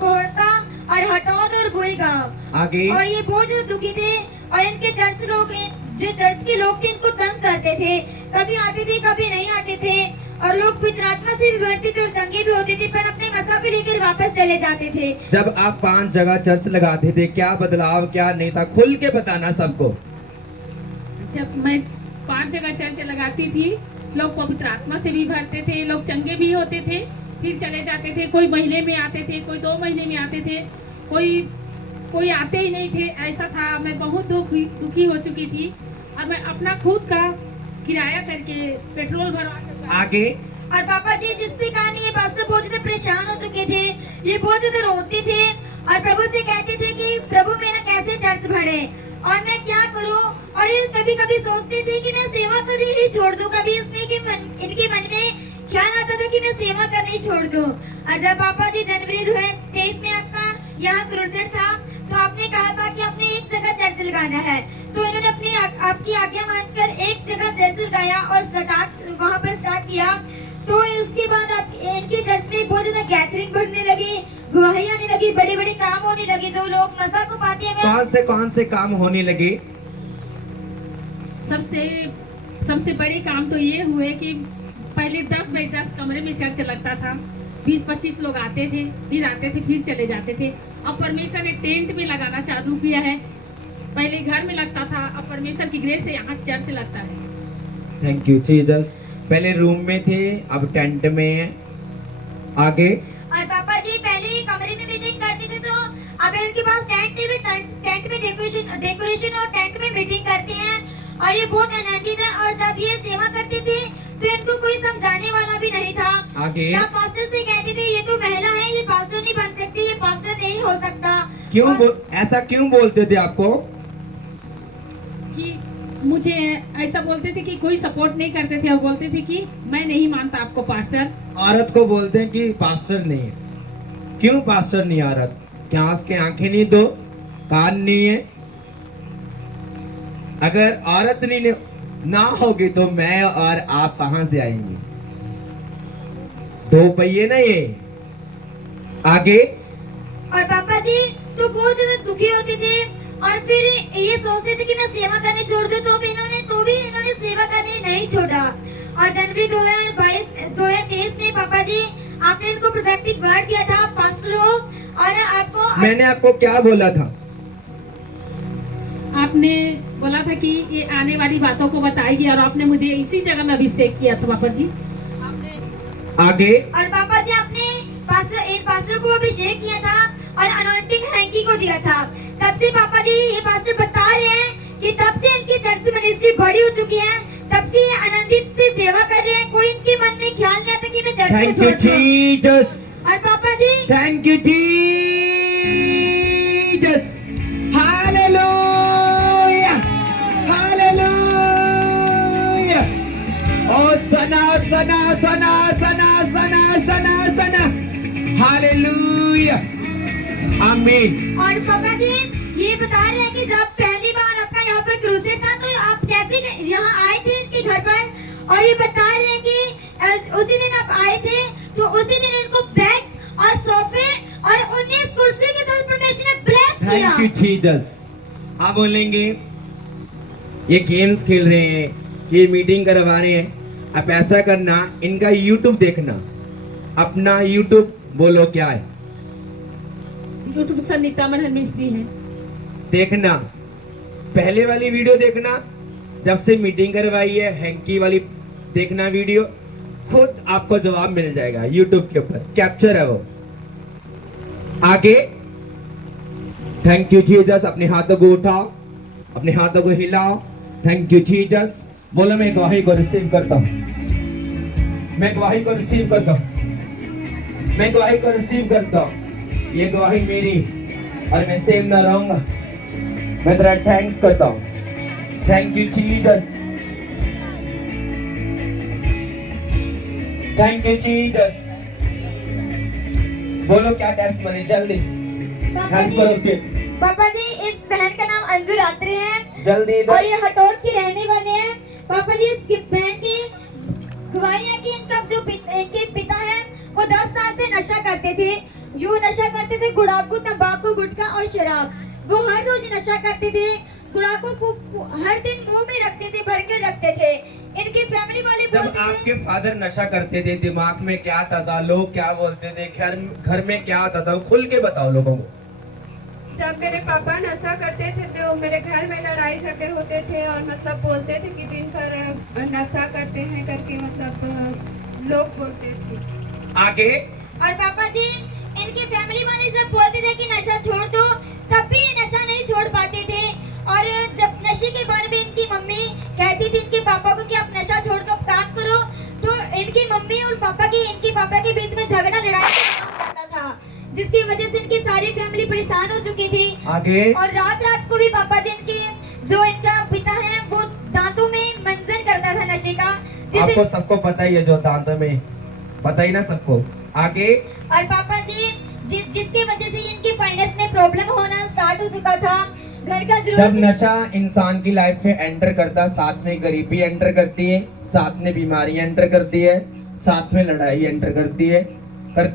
कोहड़का और हटौद और बुई गांव। आगे और ये बहुत ज्यादा दुखी थे और इनके चर्च लोग, जो चर्च के लोग थे, इनको तंग करते थे। कभी आते थे कभी नहीं आते थे और लोग पितरात्मा से भी भरते थे और चंगे भी होते थे, पर अपने मसा को लेकर वापस चले जाते थे। जब आप 5 जगह चर्च लगाते थे, क्या बदलाव क्या नहीं था, खुल के बताना सबको। जब मैं 5 जगह चर्च लगाती थी, लोग पवित्र आत्मा से भी भरते थे, लोग चंगे भी होते थे, फिर चले जाते थे। कोई महीने में आते थे, कोई 2 महीने में आते थे, कोई आते ही नहीं थे। ऐसा था, मैं बहुत दुखी हो चुकी थी और मैं अपना खुद का किराया करके पेट्रोल भरवा। आगे और पापा जी जिसके कारण ये पास्टर बहुत ज्यादा परेशान हो चुके थे, ये बहुत ज्यादा रोते थे और प्रभु से कहते थे कि प्रभु मेरा कैसे चर्च भरे और मैं क्या करूं। और ये कभी कभी सोचते थे कि मैं सेवा करनी ही छोड़ दूं। कभी इनके मन में ख्याल आता था कि मैं सेवा करनी छोड़ दूं। और जब पापा जी जनवरी 2023 में आपका यहाँ क्रूसेड था तो आपने कहा था कि आपने एक जगह चर्च लगाना है, तो इन्होंने अपनी आपकी आज्ञा मानकर एक जगह चर्च लगाया और वहाँ पर स्टार्ट किया। तो उसके बाद इनके चर्च में बहुत ज्यादा गैदरिंग बढ़ने लगी, गवाही आने लगी, बड़े बड़े काम होने लगे। जो लोग मसा को पाते हैं कौन से काम होने लगे? सबसे बड़े काम तो ये हुए कि पहले 10 बाई 10 कमरे में चर्च लगता था, 20-25 लोग आते थे, फिर चले जाते थे। अब परमेश्वर ने टेंट में लगाना चालू किया है। पहले घर में लगता था, अब परमेश्वर की ग्रेस से यहाँ चर्च लगता है। Thank you Jesus. पहले रूम में थे, अब टेंट में है। आगे और पापा जी पहले कमरे में मीटिंग करते थे, तो अब इनके पास टेंट में डेकोरेशन और टेंट में मीटिंग करते हैं और ये बहुत आनंदित है। और जब ये सेवा करते थे तो इनको कोई समझाने वाला भी नहीं था। आगे सब पास्टर से कहते थे ये तो महिला है, ये पास्टर नहीं बन सकती, ये पास्टर नहीं हो सकता। ऐसा क्यों बोलते थे आपको? कि मुझे ऐसा बोलते थे कि कोई सपोर्ट नहीं करते थे और बोलते थे कि मैं नहीं मानता आपको पास्टर। औरत को बोलते हैं कि पास्टर नहीं है। क्यों पास्टर नहीं औरत? क्या उसके आंखें नहीं, दो कान नहीं है? अगर औरत नहीं ना होगी तो मैं और आप कहां से आएंगे? 2 पहिए ना ये। आगे और पापा जी तो बहुत ज्यादा दुखी होते थे और फिर ये सोचते थे कि मैं सेवा करने छोड़ दूं, तो भी इन्होंने सेवा करने नहीं छोड़ा। और जनवरी 2023 में पापा जी आपने इनको प्रोफेटिक वर्ड दिया था, पास्टर हो। और मैंने आपको क्या बोला था? आपने बोला था कि ये आने वाली बातों को बताएगी और आपने मुझे इसी जगह में अभिषेक किया था पापा जी। आपने आगे और पापा जी आपने पास्टर को अभिषेक किया था और अनॉइंटिंग हैंकी को दिया था। तब से पापा जी ये पास्टर बता रहे हैं कि तब से इनकी चर्च मिनिस्ट्री बड़ी हो चुकी है, तब से ये आनंदित से सेवा कर रहे हैं। कोई इनके मन में ख्याल नहीं आता कि मैं चर्च थैंक यू जीसस। और पापा जी thank you Jesus. Hallelujah hallelujah. ओ सना सना सना सना सना सना सना हालेलुया आमीन। और पापा जी ये बता रहे हैं कि जब पहली बार आपका यहाँ पर क्रूसेड था तो आप जैसे यहाँ आए थे इनके घर पर, और ये बता रहे हैं कि उसी दिन आप आए थे तो उसी दिन इनको बेड और सोफे और 19 कुर्सी के साथ परमेश्वर ने ब्लेस किया। Thank you Jesus. आप बोलेंगे ये गेम्स खेल रहे हैं, ये मीटिंग करवा रहे हैं, आप ऐसा करना, इनका यूट्यूब देखना, अपना यूट्यूब बोलो क्या है? यूट्यूब सन्निता मनन मिनिस्ट्री है। देखना, पहले वाली वीडियो देखना, जब से मीटिंग करवाई है हैंकी वाली देखना वीडियो, खुद आपको जवाब मिल जाएगा यूट्यूब के ऊपर, कैप्चर है वो। आगे थैंक यू जीसस। अपने हाथों को उठाओ, अपने हाथों को हिलाओ। Thank you Jesus. बोलो मैं गवाही को रिसीव करता हूँ। मैं गवाही को रिसीव करता हूँ, मैं गवाही को रिसीव करता हूँ। ये गवाही मेरी और मैं सेम ना रहूंगा। मैं तेरा थैंक्स करता हूँ। Thank you Jesus, thank you Jesus. बोलो क्या टेस्टमनी जल्दी, पापा हेल्प करो उसके। पापा जी, इस बहन का नाम अंजू रात्रि है जल्दी और इधर। ये हटोर की रहने वाले हैं। पापा जी, इस बहन की गवाही है कि इनके पिता हैं, वो 10 साल से नशा करते थे। यूँ नशा करते थे गुड़ाकू, तंबाकू, गुटखा और शराब। वो हर रोज नशा करते थे। गुड़ाकू को हर दिन मुंह में रखते थे, भर के रखते थे। इनके फैमिली वाले जब बोलते आपके थे, फादर नशा करते थे, दिमाग में क्या आता था, लोग क्या बोलते थे, घर में क्या आता था, खुल के बताओ लोगों को। जब मेरे पापा नशा करते थे तो मेरे घर में लड़ाई झगड़े होते थे और मतलब बोलते थे कि दिन भर नशा करते हैं करके, मतलब लोग बोलते थे। आगे और पापा जी, इनके फैमिली वाले जब बोलते थे कि नशा छोड़ दो, तब भी ये नशा नहीं छोड़ पाते थे। और जब नशे के बारे में इनकी मम्मी कहती थी इनके पापा को कि आप नशा छोड़ दो, काम करो, तो इनकी मम्मी और इनके पापा के बीच में झगड़ा लड़ाई होता था, जिसकी वजह से इनकी सारी फैमिली परेशान हो चुकी थी। आगे और रात रात को भी पापा जी जो इनका पिता है वो दांतों में मंजन करता था नशे का, आपको सबको पता ही है, जो दांतों में पता ही ना सबको। आगे और पापा जी जिसकी वजह से इनकी फाइनेंस में प्रॉब्लम होना स्टार्ट हो चुका था। घर का जब जरूरत नशा इंसान की लाइफ में एंटर करता, साथ में गरीबी एंटर करती है, साथ में बीमारी एंटर करती है, साथ में लड़ाई एंटर करती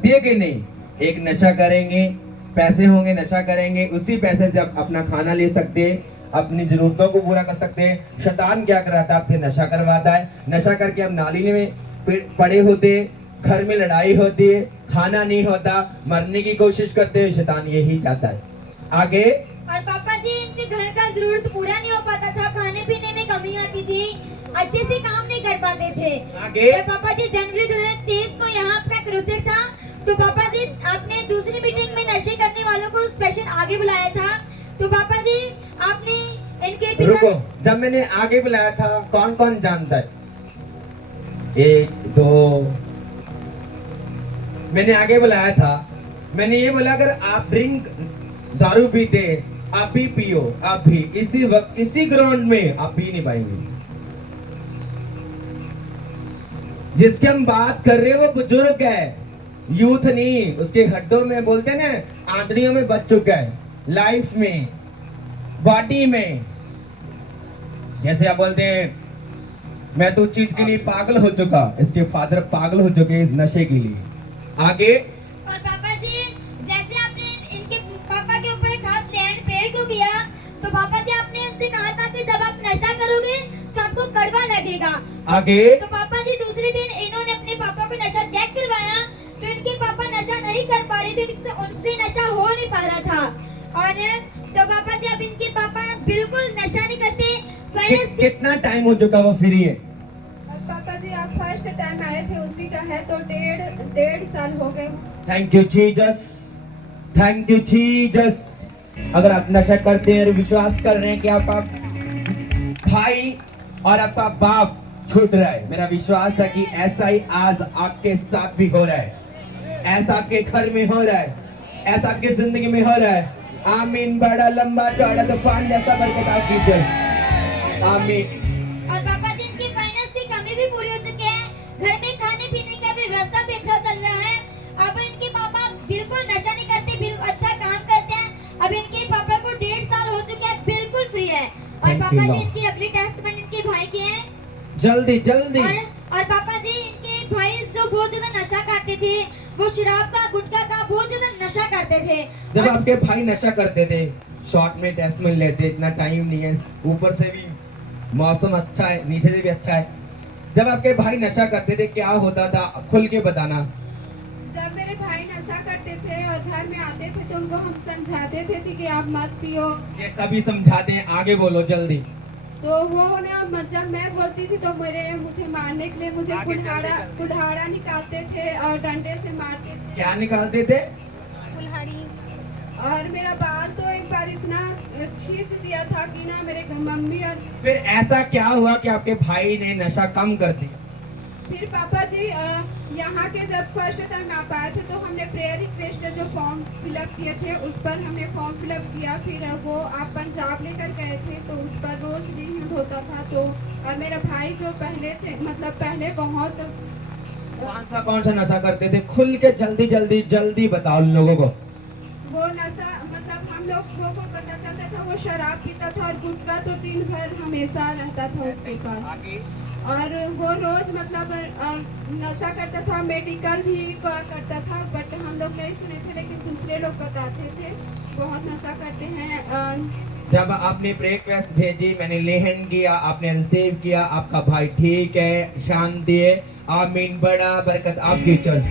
है कि नहीं? एक नशा करेंगे, पैसे होंगे, नशा करेंगे, उसी पैसे से आप अपना खाना ले सकते हैं, अपनी जरूरतों को पूरा कर सकते हैं। शैतान क्या कराता है? आपसे नशा करवाता है। नशा करके हम नाली में पड़े होते हैं, घर में लड़ाई होती है, खाना नहीं होता, मरने की कोशिश करते हैं। शैतान यही चाहता है। आगे और पापा जी, इनके घर का जरूरत पूरा नहीं हो पाता था, खाने पीने में कमी आती थी, अच्छे से काम नहीं कर पाते थे। आगे तो पापा जी, जनवरी 2023 को यहाँ आपका क्रूसेड था, तो पापा जी आपने दूसरी मीटिंग में नशे करने वालों को स्पेशल आगे बुलाया था। तो पापा जी आपने इनके रुको, जब मैंने आगे बुलाया था, कौन कौन जानता है? 1 2 मैंने आगे बुलाया था। मैंने ये बोला अगर आप ड्रिंक दारू पीते, आप भी पियो, आप भी इसी वक्त इसी ग्राउंड में आप पी नहीं पाएंगे। जिसकी हम बात कर रहे हैं वो बुजुर्ग है, यूथ नहीं। उसके हड्डों में बोलते हैं ना, आंतड़ियों में बच चुका है, लाइफ में, बॉडी में। जैसे आप बोलते हैं मैं तो चीज के लिए पागल हो चुका, इसके फादर पागल हो चुके नशे के लिए। आगे और पापा जी जैसे आपने इनके पापा के ऊपर खास ध्यान प्रेयर क्यों किया? तो पापा जी आपने उनसे कहा था कि जब आप नशा करोगे तो आपको कड़वा लगेगा। आगे तो पापा जी दूसरे दिन इन्होंने अपने पापा को नशा चेक करवाया, तो इनके पापा नशा नहीं कर पा रहे थे, उनसे नशा हो नहीं पा रहा था। और तो पापा जी अब इनके पापा बिल्कुल नशा नहीं करते। कितना टाइम हो चुका वो फ्री है? पापा जी आप फर्स्ट टाइम आए थे उसी का है, तो डेढ़ साल हो गए। Thank you Jesus, thank you Jesus. अगर आप नशा करते हैं और विश्वास कर रहे हैं कि आपका भाई और आपका बाप छूट रहा है, मेरा विश्वास है कि ऐसा ही आज आपके साथ भी हो रहा है, ऐसा आपके घर में हो रहा है, ऐसा आपकी जिंदगी में हो रहा है। आमीन। बड़ा लंबा चौड़ा तूफान जैसा बरकत आपकी जय। आमीन। और पापा जी इनकी फाइनेंस की कमी भी पूरी हो चुकी है, घर में खाने पीने का भी व्यवस्था भी अच्छा चल रहा है। अब इनके पापा बिल्कुल नशा नहीं करते, बिल्कुल अच्छा काम करते हैं। अब इनके पापा को 1.5 साल हो चुके हैं, बिल्कुल फ्री है। और Thank you, पापा जी Lord. इनकी अगली टेस्टमेंट इनके भाई की है। जल्दी जल्दी। और पापा जी इनके भाई जो बहुत ज्यादा नशा करते थे, वो शराब का, गुटखा का बहुत ज्यादा नशा करते थे। जब आपके भाई नशा करते थे, शॉर्ट में टेस्ट में लेते, इतना टाइम नहीं है, ऊपर से भी मौसम अच्छा है, नीचे से भी अच्छा है। जब आपके भाई नशा करते थे क्या होता था, खुल के बताना। जब मेरे भाई नशा करते थे और घर में आते थे तो उनको हम समझाते थे कि आप मत पियो, ये सभी समझाते हैं, आगे बोलो जल्दी। तो वो ना जब मैं बोलती थी तो मुझे मारने के लिए मुझे कुल्हाड़ा निकालते थे और डंडे से मारते थे। क्या निकालते थे? कुल्हाड़ी। और मेरा बाल तो एक बार इतना खींच दिया था कि ना मेरे मम्मी और फिर ऐसा क्या हुआ कि आपके भाई ने नशा कम कर दिया? फिर पापा जी यहाँ के जब फर्स्ट टाइम आप आए थे तो हमने प्रेयर रिक्वेस्ट जो फॉर्म फिलअप किए थे उस पर हमने फॉर्म फिलअप किया। फिर वो आप पंजाब लेकर गए थे तो उस पर रोज रीड होता था। तो मेरा भाई जो पहले थे मतलब पहले बहुत कौन सा नशा करते थे? खुल के जल्दी जल्दी जल्दी बताओ उन लोगों को। वो नशा मतलब हम लोग वो पता चलता था वो शराब पीता था और गुटखा तो दिन भर हमेशा रहता था उसके पास। और वो रोज मतलब नशा करता था, मेडिकल भी करता था। बट हम लोग नहीं सुने थे लेकिन दूसरे लोग बताते थे बहुत नशा करते हैं। जब आपने रिक्वेस्ट भेजी, मैंने लेहन किया, आपने रिसीव किया, आपका भाई ठीक है, शांति है। आमीन, बड़ा बरकत आपकी चर्च।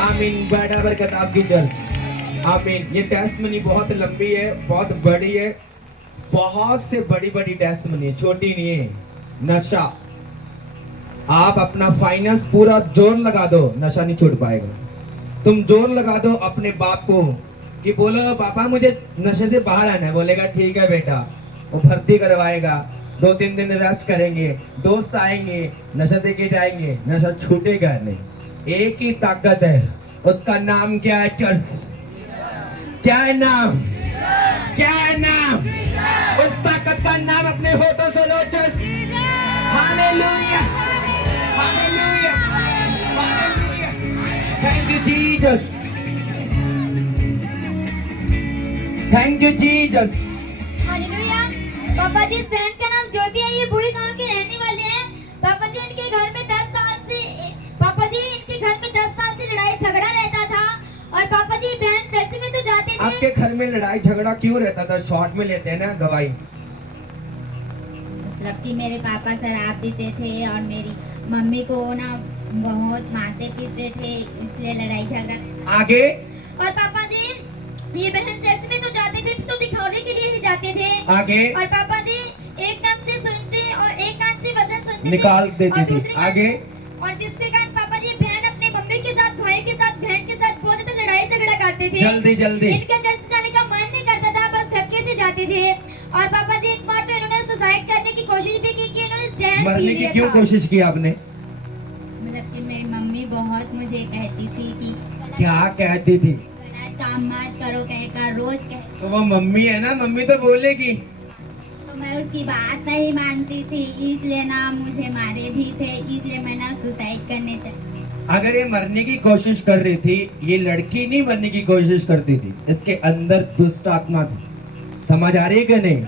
आमीन, बड़ा बरकत आपकी चर्च। आमीन। ये टेस्टमनी बहुत लंबी है, बहुत बड़ी है, बहुत से बड़ी बड़ी टेस्टमनी है, छोटी नहीं है। नशा, आप अपना फाइनेंस पूरा जोर लगा दो, नशा नहीं छूट पाएगा। तुम जोर लगा दो अपने बाप को कि बोलो पापा मुझे नशे से बाहर आना है, बोलेगा ठीक है बेटा। वो भर्ती करवाएगा, 2-3 दिन रेस्ट करेंगे, दोस्त आएंगे, नशा देके जाएंगे, नशा छूटेगा नहीं। एक ही ताकत है, उसका नाम क्या है? चर्च। क्या है नाम? क्या है नाम? उस ताकत का नाम अपने होठों से लो, church. Hallelujah, hallelujah, hallelujah. Thank you Jesus, thank you Jesus. Hallelujah. पापा जी, इस बहन का नाम ज्योति है, ये बुरी गांव के रहने वाले हैं। पापा जी, इनके घर में 10 साल से लड़ाई झगड़ा रहता था। और पापा जी, बहन चर्च में तो जाते थे। आपके घर में लड़ाई झगड़ा क्यों रहता था? शॉर्ट में लेते हैं ना गवाही। मतलब कि मेरे पापा शराब पीते थे और मेरी मम्मी को ना बहुत मारते पीते थे, इसलिए लड़ाई झगड़ा रहता था। आगे। और पापा जी, ये बहन चर्च में तो जाते थे तो दिखावे के लिए ही जाते थे। आगे। और पापा जी एक कान से सुनते और एक कान से वजन सुनते निकाल थे देती और थी। दूसरे कान आगे। और जिसके कारण पापा जी बहन अपने मम्मी के साथ, भाई के साथ, बहन के साथ बहुत ज्यादा लड़ाई झगड़ा करते थे। जल्दी जल्दी। इनका चर्च जाने का मन नहीं करता था, बस धक्के से जाते थे। और पापा जी, एक बार तो इन्होंने सुसाइड करने की कोशिश भी की कि इन्होंने जहर पी मरने की लिया क्यों था। कोशिश की आपने? मतलब कि मेरी मम्मी बहुत मुझे कहती थी कि क्या कहती थी? गलत काम मत करो कहकर रोज कहती, तो वो मम्मी है ना, मम्मी तो बोलेगी। तो मैं उसकी बात नहीं मानती थी, इसलिए ना मुझे मारे भी थे, इसलिए मैं ना सुसाइड करने चली। अगर ये मरने की कोशिश कर रही थी, ये लड़की नहीं मरने की कोशिश करती थी, इसके अंदर दुष्ट आत्मा थी। समझ आ रही है कि नहीं?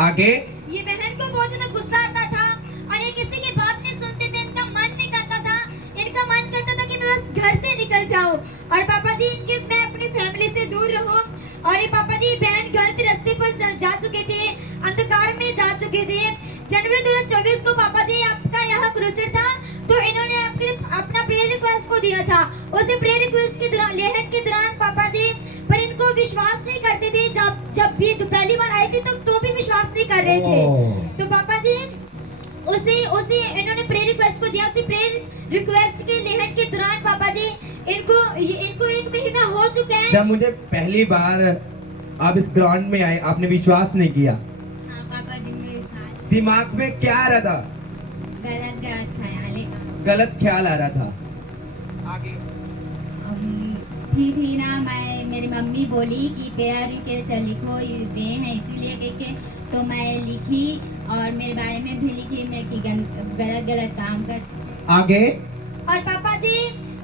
आगे। ये बहन को बहुत ज्यादा गुस्सा आता था और ये किसी की बात नहीं सुनते थे, इनका मन नहीं करता था। इनका मन करता था कि मैं बस घर से निकल जाऊं और पापा जी इनके मैं अपनी फैमिली से दूर रहूं। और ये पापा जी बहन गलत रास्ते पर जा चुके थे, अंधकार में जा चुके थे। जनवरी 2024 को पापा जी आपका यहाँ क्रूसेड था तो इन्होंने अपना प्रेयर रिक्वेस्ट को दिया था। उसे प्रेयर रिक्वेस्ट के दौरान, लेहन के दौरान पापा जी पर इनको विश्वास नहीं करते थे। जब भी पहली बार आई थी तो भी विश्वास नहीं कर रहे थे। तो पापा जी उसी इन्होंने प्रेयर रिक्वेस्ट को दिया। उसी प्रेयर रिक्वेस्ट के लेहन के दौरान पापा जी इनको 1 महीना हो चुका है। जब मुझे पहली बार आप इस ग्राउंड में आए, आपने विश्वास नहीं किया। हाँ पापा जी, मेरे साथ दिमाग में क्या आ रहा था? गलत ख्याल गलत ख्याल आ रहा था। आगे। थी ना, मेरी मम्मी बोली कि प्रेयर रिक्वेस्ट लिखो, ये हैं इसीलिए करके तो मैं लिखी और मेरे बारे में भी लिखी, मैं कि गलत काम कर। आगे। और पापा जी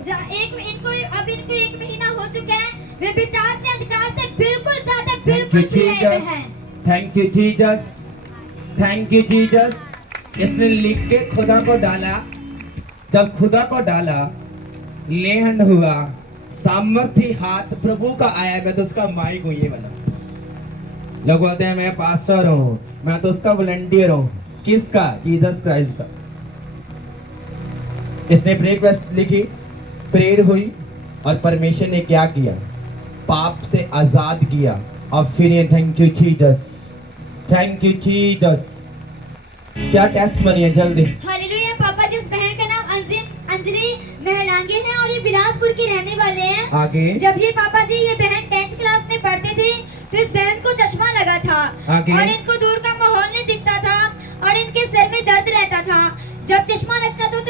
इनको 1 महीना हो चुका है, वे विचार से, अंधकार से बिल्कुल फ्री हैं। Thank you Jesus, thank you Jesus. इसने लिख के खुदा को डाला। जब खुदा को डाला, लेहन हुआ, सामर्थी हाथ प्रभु का आया। मैं तो उसका माइक हूँ, ये वाला। लोग बोलते हैं मैं पास्टर हूँ, मैं तो उसका वॉलंटियर हूँ। किसका? जीसस क्राइस्ट का। इसने प्रेयर रिक्वेस्ट लिखी, प्रेयर हुई और परमेश्वर ने क्या किया? पाप से आजाद किया। और फिर ये thank you Jesus, thank you Jesus. क्या टेस्टमनी है? जल्दी। हालेलुया। पापा जी, इस बहन का नाम अंजलि महलांगे है और ये बिलासपुर की रहने वाले हैं। आगे। जब ये पापा जी ये बहन 10th क्लास में पढ़ते थे तो इस बहन को चश्मा लगा था। आगे। और इनको दूर का माहौल नहीं दिखता था और इनके सिर में दर्द रहता था। जब चश्मा लगता था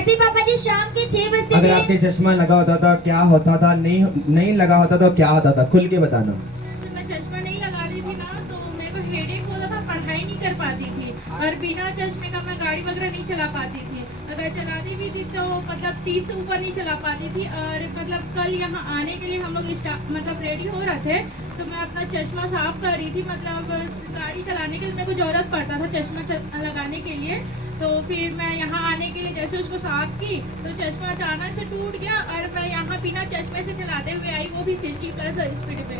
जैसे ही पापा जी शाम के 6 बजते अगर थे, आपके चश्मा लगा होता था क्या होता था, नहीं नहीं लगा होता तो क्या होता था, खुल के बताना। जब मैं चश्मा नहीं लगा रही थी ना तो मेरे को हेडेक होता था, पढ़ाई नहीं कर पाती थी और बिना चश्मे का मैं गाड़ी वगैरह नहीं चला पाती थी। अगर चलाती भी थी तो मतलब 30 से ऊपर नहीं चला पाती थी। और मतलब कल यहाँ आने के लिए हम लोग मतलब रेडी हो रहे थे तो मैं अपना चश्मा साफ कर रही थी। मतलब गाड़ी चलाने के लिए मेरे को ज़रूरत पड़ता था चश्मा लगाने के लिए। तो फिर मैं यहाँ आने के लिए जैसे उसको साफ की तो चश्मा अचानक से टूट गया और मैं यहाँ बिना चश्मे से चलाते हुए आई, वो भी 60+ स्पीड पे।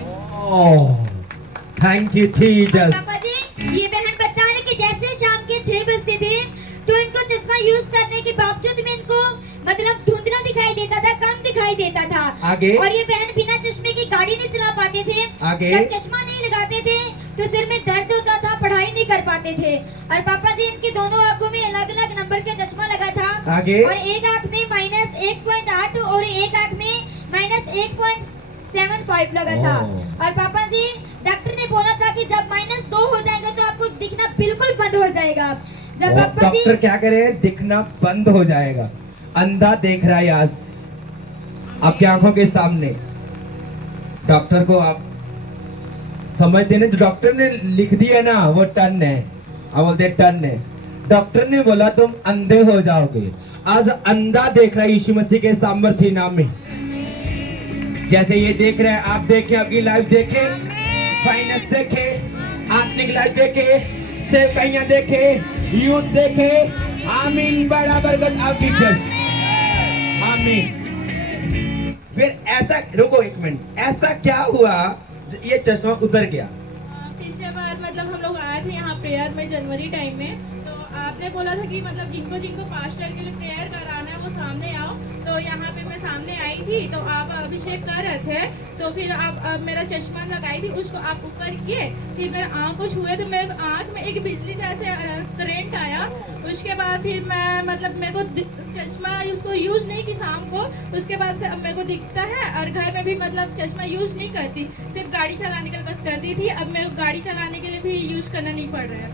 थैंक यू और जीसस। पापा जी ये बहन बता रहे कि जैसे शाम के 6 बजते थे तो इनको चश्मा यूज करने के बावजूद में इनको मतलब धुंधला दिखाई देता था, कम दिखाई देता था। आगे? और ये बहन बिना चश्मे की गाड़ी नहीं चला पाते थे। आगे? जब चश्मा नहीं लगाते थे तो सिर में दर्द होता था, पढ़ाई नहीं कर पाते थे। और पापा जी इनकी दोनों आंखों में अलग अलग नंबर का चश्मा लगा था। आगे? और एक आंख में -1.8 और एक आंख में -1.75 लगा था। ओह। और पापा जी डॉक्टर ने बोला था कि जब -2 हो जाएगा तो आपको दिखना बिल्कुल बंद हो जाएगा। जब पापा जी डॉक्टर क्या करे, दिखना बंद हो जाएगा। अंधा देख रहा है आज आपकी आंखों के सामने। डॉक्टर को आप समझते ना, जो डॉक्टर ने लिख दिया ना वो टर्न है, आप बोलते टर्न है। डॉक्टर ने बोला तुम अंधे हो जाओगे, आज अंधा देख रहा है यीशु मसीह के सामर्थ्य नाम में। जैसे ये देख रहे हैं, आप देखें, आपकी लाइफ देखे, फाइनेंस देखे, आत्मिक लाइफ देखे, सेवकाइयां देखे, यूथ देखे। आमीन, बड़ा बरकत आपकी जय। आमीन। फिर ऐसा, रुको एक मिनट, ऐसा क्या हुआ ये चश्मा उतर गया? पिछले बार मतलब हम लोग आए थे यहाँ प्रेयर में जनवरी टाइम में, तो आपने बोला था कि मतलब जिनको जिनको पास्टर के लिए प्रेयर कराना है वो सामने आओ। तो यहाँ पे मैं सामने आई थी तो आप अभिषेक कर रहे थे, तो फिर आप मेरा चश्मा लगाई थी, उसको आप ऊपर किए, फिर मेरे आँख को छुए तो मेरे आँख में एक बिजली जैसे करंट आया। उसके बाद फिर मैं मतलब मेरे को चश्मा उसको यूज नहीं की शाम को, उसके बाद से अब मेरे को दिखता है। और घर में भी मतलब चश्मा यूज नहीं करती, सिर्फ गाड़ी चलाने के लिए बस करती थी। अब मेरे को गाड़ी चलाने के लिए भी यूज करना नहीं पड़ रहा है।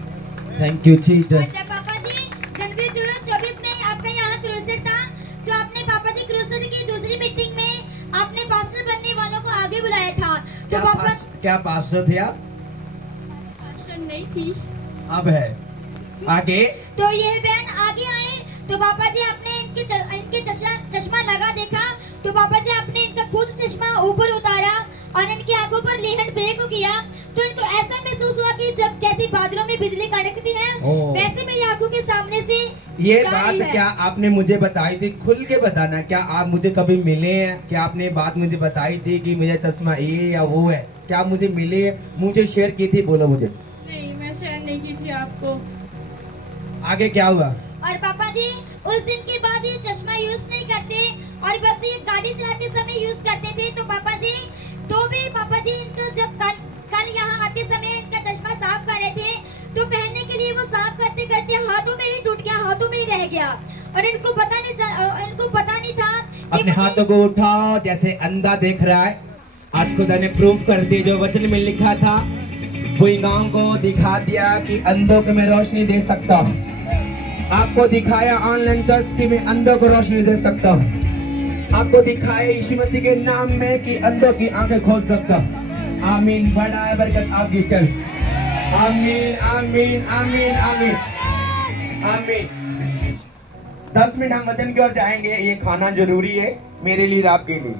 Thank you Jesus. अच्छा पापा जी जनवरी 2024 में आपका यहाँ क्रूसर था, तो आपने पापा जी क्रूसर की दूसरी मीटिंग में आपने पास्टर बनने वालों को आगे बुलाया था। तो पापा क्या पास्टर थे आप? पास्टर नहीं थी। अब है। आगे? तो ये बहन आगे आए तो पापा जी आपने इनके चश्मा लगा देखा, तो पापा जी आपने इनका खुद चश्मा ऊपर उतारा और इनकी आंखों पर लेहन ब्रेक किया। तो इनको ऐसा महसूस हुआ कि जब जैसे बादलों में बिजली कड़कती है ओह। वैसे मेरी आंखों के सामने से ये जा रही बात है। क्या आपने मुझे बताई थी? खुल के बताना, क्या आप मुझे कभी मिले हैं? क्या आपने बात मुझे बताई थी कि मुझे चश्मा ये या वो है? क्या आप मुझे मिले हैं, मुझे शेयर की थी? बोलो मुझे। नहीं, मैं शेयर नहीं की थी आपको। आगे क्या हुआ? और पापा जी उस दिन के बाद ये चश्मा यूज नहीं करते और बस ये गाड़ी चलाते समय यूज करते थे। तो पापा जी पापा जी इनको जब कल यहाँ आते समय इनका चश्मा साफ कर रहे थे तो पहनने के लिए वो साफ करते करते हाथों में ही टूट गया, हाथों में ही रह गया। और इनको पता नहीं था कि अपने मुझे- हाथों को उठाओ जैसे अंधा देख रहा है। आज खुदा ने प्रूव कर दिया जो वचन में लिखा था, कोई गांव को दिखा दिया कि अंधों को मैं रोशनी दे सकता हूँ। आपको दिखाया ऑनलाइन चर्च की मैं अंधों को रोशनी दे सकता हूँ। आपको दिखाया यीशु मसीह के नाम में कि अंधों की आंखें खोल सकता हूँ। आमीन, बड़ा है बरकत आपकी चल। आमीन आमीन आमीन आमीन आमीन। 10 मिनट हम वचन की ओर जाएंगे, ये खाना जरूरी है मेरे लिए और आपके लिए।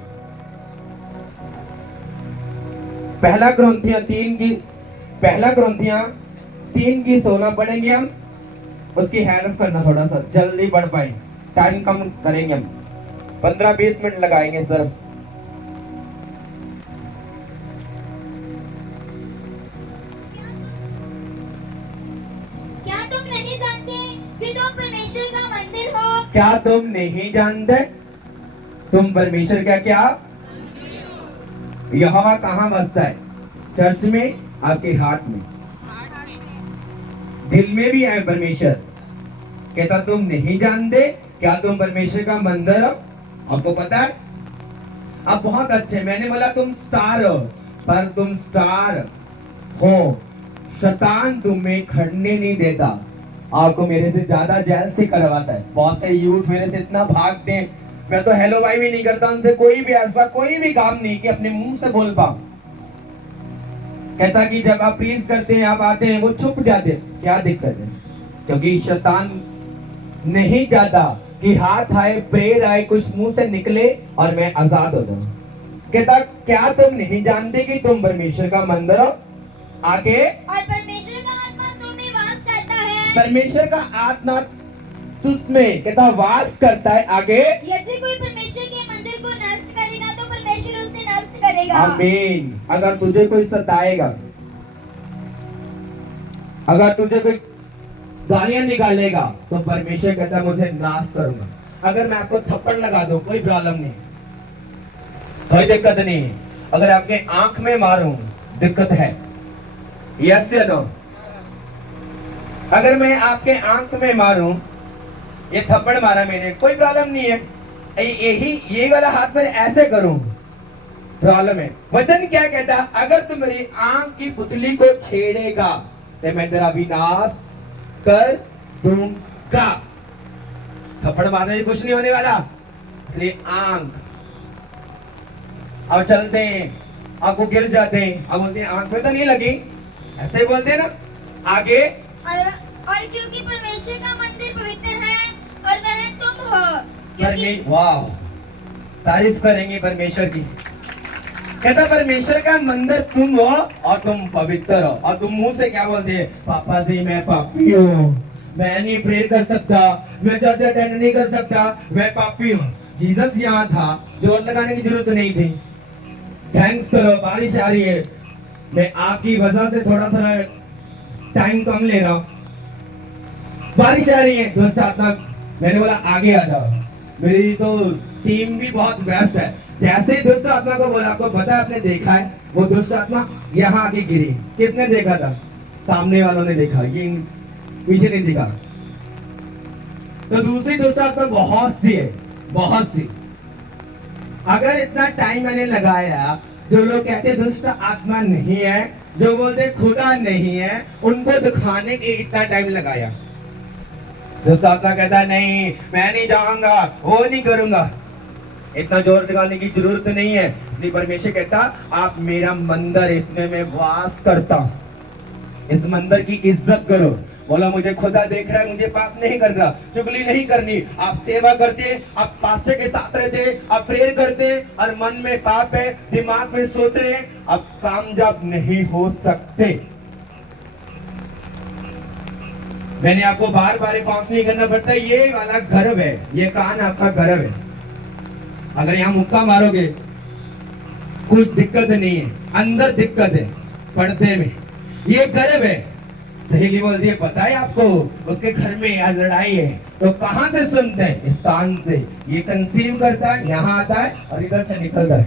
पहला क्रॉन्थिया 3 की 16 पढ़ेंगे हम। उसकी हेल्प करना थोड़ा सा, जल्दी पढ़ पाए, टाइम कम करेंगे हम, 15-20 मिनट लगाएंगे सर। क्या तुम नहीं जानते कि तुम परमेश्वर का मंदिर हो? क्या तुम नहीं जानते तुम परमेश्वर का क्या? यहोवा कहाँ बसता है? चर्च में, आपके हार्ट में, दिल में भी है परमेश्वर। कहता तुम नहीं जानते क्या तुम परमेश्वर का मंदिर हो? आपको पता है? अब बहुत अच्छे, मैंने बोला तुम स्टार हो, पर तुम स्टार हो, शैतान तुम्हें खड़ने नहीं देता। आपको मेरे से ज्यादा जेल से करवाता है। बहुत से यूथ मेरे से इतना भागते हैं, मैं तो हेलो भाई भी नहीं करता उनसे, कोई भी ऐसा कोई भी काम नहीं कि अपने मुंह से बोल पाऊं। कहता कि जब आप प्रीज करते हैं, आप आते हैं, वो छुप जाते हैं। क्या दिक्कत है? क्योंकि शैतान नहीं चाहता कि हाथ आए, प्रेयर आए, कुछ मुंह से निकले और मैं आजाद हो जाऊं। कहता क्या तुम नहीं जानते कि तुम परमेश्वर का मंदिर हो? आगे, और परमेश्वर का आत्मा तुम में वास करता है। परमेश्वर का आत्मा तुझमें कहता वास करता है। आगे, यदि कोई परमेश्वर के मंदिर को नष्ट करेगा तो परमेश्वर उसे नष्ट करेगा। आमीन। अगर तुझे कोई सताएगा, अगर तुझे कोई गालियां निकालेगा, तो परमेश्वर कहता है मुझे नाश करूंगा। अगर मैं आपको थप्पड़ लगा दूं, कोई प्रॉब्लम नहीं, कोई दिक्कत नहीं। अगर आपके आंख में मारूं, दिक्कत है। यस या नो? अगर मैं आपके आंख में मारूं, ये थप्पड़ मारा मैंने, कोई प्रॉब्लम नहीं है। यही वाला हाथ मैंने ऐसे करूं, प्रॉब्लम है। वचन क्या कहता है? अगर तू मेरी आंख की पुतली को छेड़ेगा तो मैं तेरा विनाश कर दूंगा। थप्पड़ मारने से कुछ नहीं होने वाला, इसलिए आंख। अब चलते हैं, आपको गिर जाते हैं, अब बोलते हैं आंख में तो नहीं लगी, ऐसे ही बोलते हैं ना। आगे, और क्योंकि परमेश्वर का मंदिर पवित्र है और वह तुम हो। वाह, तारीफ करेंगे परमेश्वर की। कहता परमेश्वर का मंदिर तुम हो और तुम पवित्र हो। और तुम मुंह से क्या बोलते हैं? पापा जी मैं पापी हूँ, मैं नहीं प्रेयर कर सकता, मैं चर्च अटेंड नहीं कर सकता, मैं पापी हूँ। जीसस यहाँ था, जोर लगाने की जरूरत नहीं थी। थैंक्स करो, बारिश आ रही है, मैं आपकी वजह से थोड़ा सा टाइम कम ले रहा हूँ। बारिश आ रही है, दुष्ट आत्मा, मैंने बोला आगे आ जाओ। मेरी तो टीम भी बहुत बेस्ट है। जैसे ही दुष्ट आत्मा को बोला, आपको पता है आपने देखा है, वो दुष्ट आत्मा यहाँ आके गिरी। किसने देखा था? सामने वालों ने देखा, ये पीछे नहीं दिखा। तो दूसरी दुष्ट आत्मा बहुत सी है, बहुत सी। अगर इतना टाइम मैंने लगाया, जो लोग कहते दुष्ट आत्मा नहीं है, जो बोलते खुदा नहीं है, उनको दिखाने के इतना टाइम लगाया। दुष्ट आत्मा कहता नहीं, मैं नहीं जाऊंगा, वो नहीं करूंगा। इतना जोर दिखाने की जरूरत नहीं है। इसलिए परमेश्वर कहता आप मेरा मंदिर, इसमें मैं वास करता हूं, इस मंदिर की इज्जत करो। बोला मुझे खुदा देख रहा है, मुझे पाप नहीं कर रहा, चुगली नहीं करनी। आप सेवा करते, आप पास्टर के साथ रहते, आप प्रेयर करते और मन में पाप है, दिमाग में सोच रहे, आप कामयाब नहीं हो सकते। मैंने आपको बार बार काउंसलिंग करना पड़ता है। ये वाला गर्व है, ये कान आपका गर्व है। अगर यहाँ मुक्का मारोगे कुछ दिक्कत नहीं है, अंदर दिक्कत है पर्दे में, ये गर्व है। सहेली बोलती है पता है आपको उसके घर में आज लड़ाई है, तो कहां से सुनते हैं? इस कान से। ये कंसीव करता है, यहाँ आता है और इधर से निकलता है।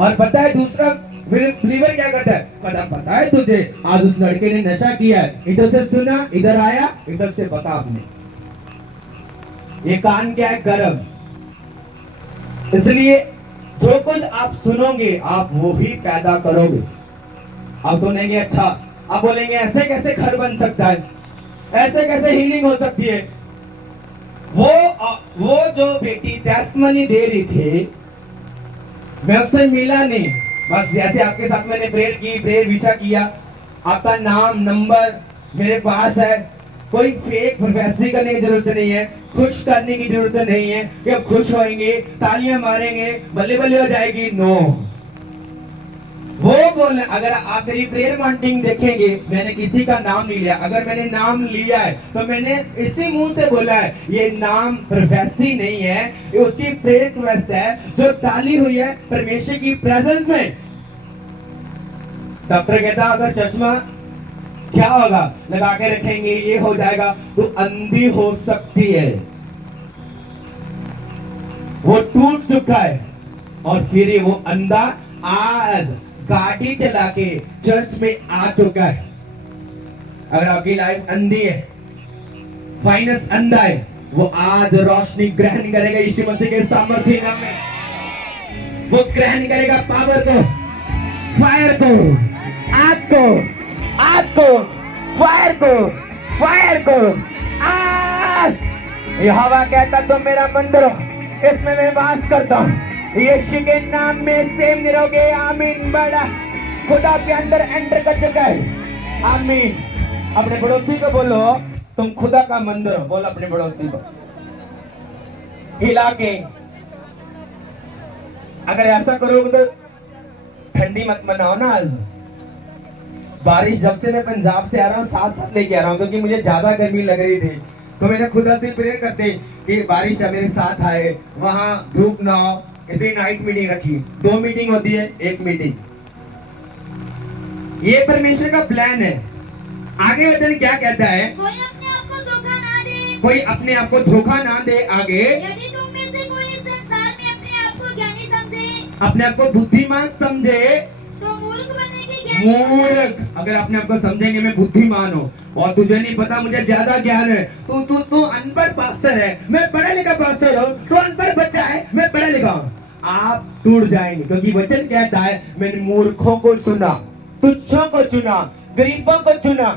और पता है दूसरा बिलीवर क्या करता है? पता है तुझे आज उस लड़के ने नशा किया है, इधर से सुना, इधर आया, इधर से बता आपने। ये कान क्या है? गर्व। इसलिए जो कुछ आप सुनोगे आप वो ही पैदा करोगे। आप सुनेंगे अच्छा, आप बोलेंगे ऐसे कैसे घर बन सकता है, ऐसे कैसे हीलिंग हो सकती है। वो जो बेटी टेस्टमनी दे रही थी, मैं उससे मिला नहीं, बस जैसे आपके साथ मैंने प्रेयर की, प्रेयर विशा किया, आपका नाम नंबर मेरे पास है। कोई फेक प्रोफेसरी करने की जरूरत नहीं है, खुश करने की जरूरत नहीं है कि अब खुश होएंगे, तालियां मारेंगे, बल्ले बल्ले हो जाएगी। नो, वो बोले अगर आप मेरी प्रेयर मॉन्टिंग देखेंगे, मैंने किसी का नाम नहीं लिया। अगर मैंने नाम लिया है तो मैंने इसी मुंह से बोला है, ये नाम प्रोफेसरी नहीं है, ये उसकी प्रेयर रिक्वेस्ट है जो डाली हुई है परमेश्वर की प्रेजेंस में। डॉक्टर कहता अगर चश्मा क्या होगा, लगा के रखेंगे ये हो जाएगा, तो अंधी हो सकती है। वो टूट चुका है और फिर वो अंधा आज गाड़ी चला के चर्च में आ चुका है। अगर आपकी लाइफ अंधी है, फाइनेंस अंधा है, वो आज रोशनी ग्रहण करेगा यीशु मसीह के सामर्थ्य नाम में। वो ग्रहण करेगा पावर को, फायर को, आग को, फायर को, फायर करो। यहोवा कहता तुम मेरा मंदिर हो, इसमें मैं वास करता हूँ। यीशु के नाम में सेम रहोगे। आमीन। बड़ा खुदा के अंदर एंटर कर चुका है। आमीन। अपने पड़ोसी को बोलो तुम खुदा का मंदिर हो। बोलो अपने पड़ोसी को हिला के। अगर ऐसा करोगे तो ठंडी मत मनाओ ना। आज बारिश जब से मैं पंजाब से आ रहा हूँ साथ साथ लेके आ रहा हूँ, क्योंकि मुझे ज्यादा गर्मी लग रही थी। तो मैंने खुदा से प्रेयर करते कि बारिश मेरे साथ आए, वहां धूप ना हो, इसलिए नाइट मीटिंग रखी। 2 मीटिंग होती है, 1 मीटिंग। ये परमेश्वर का प्लान है। आगे वचन क्या कहता है? कोई अपने आप को धोखा ना दे। कोई अपने आप को धोखा ना दे। आगे यदि तुम में से कोई इस संसार में अपने आप को ज्ञानी समझे, अपने आप को बुद्धिमान समझे तो मूर्ख बनेगी ज्ञानी। मूर्ख। अगर अपने आप को समझेंगे मैं बुद्धिमान हूँ और तुझे नहीं पता मुझे ज्यादा ज्ञान है, तू अनपढ़ पास्टर है, मैं पढ़ा लिखा पास्टर हूँ, तू अनपढ़ बच्चा है, मैं पढ़ा लिखा हूँ, आप टूट जाएंगे। क्योंकि वचन कहता है मैंने मूर्खों को चुना, तुच्छों को चुना, गरीबों को चुना।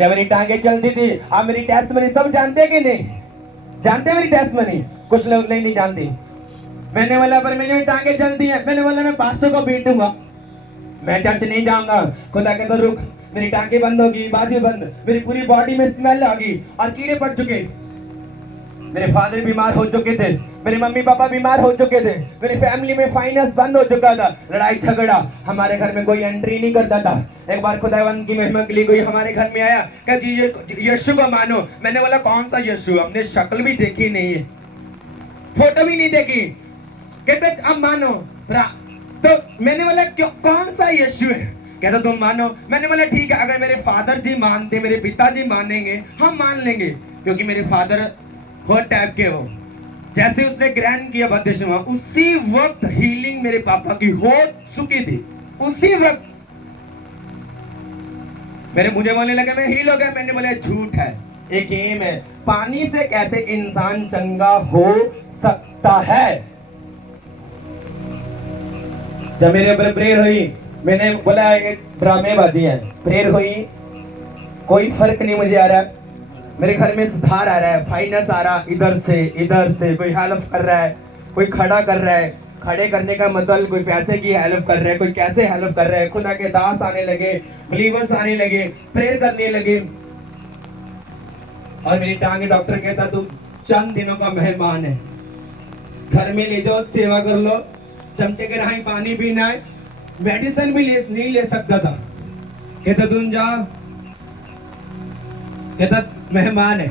या मेरी टांगे चलती थी। आप मेरी टेस्ट मनी सब जानते कि नहीं जानते? मेरी टेस्ट मनी कुछ लोग नहीं जानती। मैंने बोला पर मेरी टांगे चलती है। मैंने बोला मैं 500 को पीटूंगा, मैं चर्च नहीं जाऊंगा। खुदा कहता रुक, मेरी टांगे बंद होगी, बाजू बंद, मेरी पूरी बॉडी में स्मेल आ गई और कीड़े पड़ चुके। मेरे फादर बीमार हो चुके थे, मेरे मम्मी पापा बीमार हो चुके थे, मेरी फैमिली में फाइनेंस बंद हो चुका था, लड़ाई झगड़ा, हमारे घर में कोई एंट्री नहीं करता था। एक बार खुदावंद की महिमा के लिए कोई हमारे घर में आया, कहा कि ये यीशु को मानो। मैंने बोला कौन सा यीशु? हमने शक्ल भी देखी नहीं है, फोटो भी नहीं देखी। कहते अब मानो। तो मैंने बोला क्यों, कौन सा यीशु है? कहता तुम मानो। मैंने बोला ठीक है, अगर मेरे फादर जी मानते, मेरे पिताजी मानेंगे, हम मान लेंगे, क्योंकि मेरे फादर हर टाइप के हो। जैसे उसने ग्रहण किया बपतिस्मा, उसी वक्त हीलिंग मेरे पापा की हो चुकी थी। उसी वक्त मुझे बोलने लगे मैं हील हो गया। मैंने बोला झूठ है, एक गेम है। पानी से कैसे इंसान चंगा हो सकता है? जब मेरे ऊपर प्रेयर हुई, मैंने बोला एक ड्रामेबाजी है। प्रेयर हुई, कोई फर्क नहीं मुझे आ रहा। मेरे घर में सुधार आ रहा है, फाइनेंस आ रहा, इधर से कोई हेल्प कर रहा है, कोई खड़ा कर रहा है। खड़े करने का मतलब कोई पैसे की हेल्प कर रहा है, कोई कैसे हेल्प कर रहा है। खुदा के दास आने लगे, बिलीवर्स आने लगे, प्रेयर करने लगे। और मेरी टांगे डॉक्टर कहता तू चंद दिनों का मेहमान है, घर में ले जाओ, सेवा कर लो। चमचे के राही पानी पीना है, मेडिसिन भी नहीं ले सकता था। कहता तुम जा, कहता मेहमान है।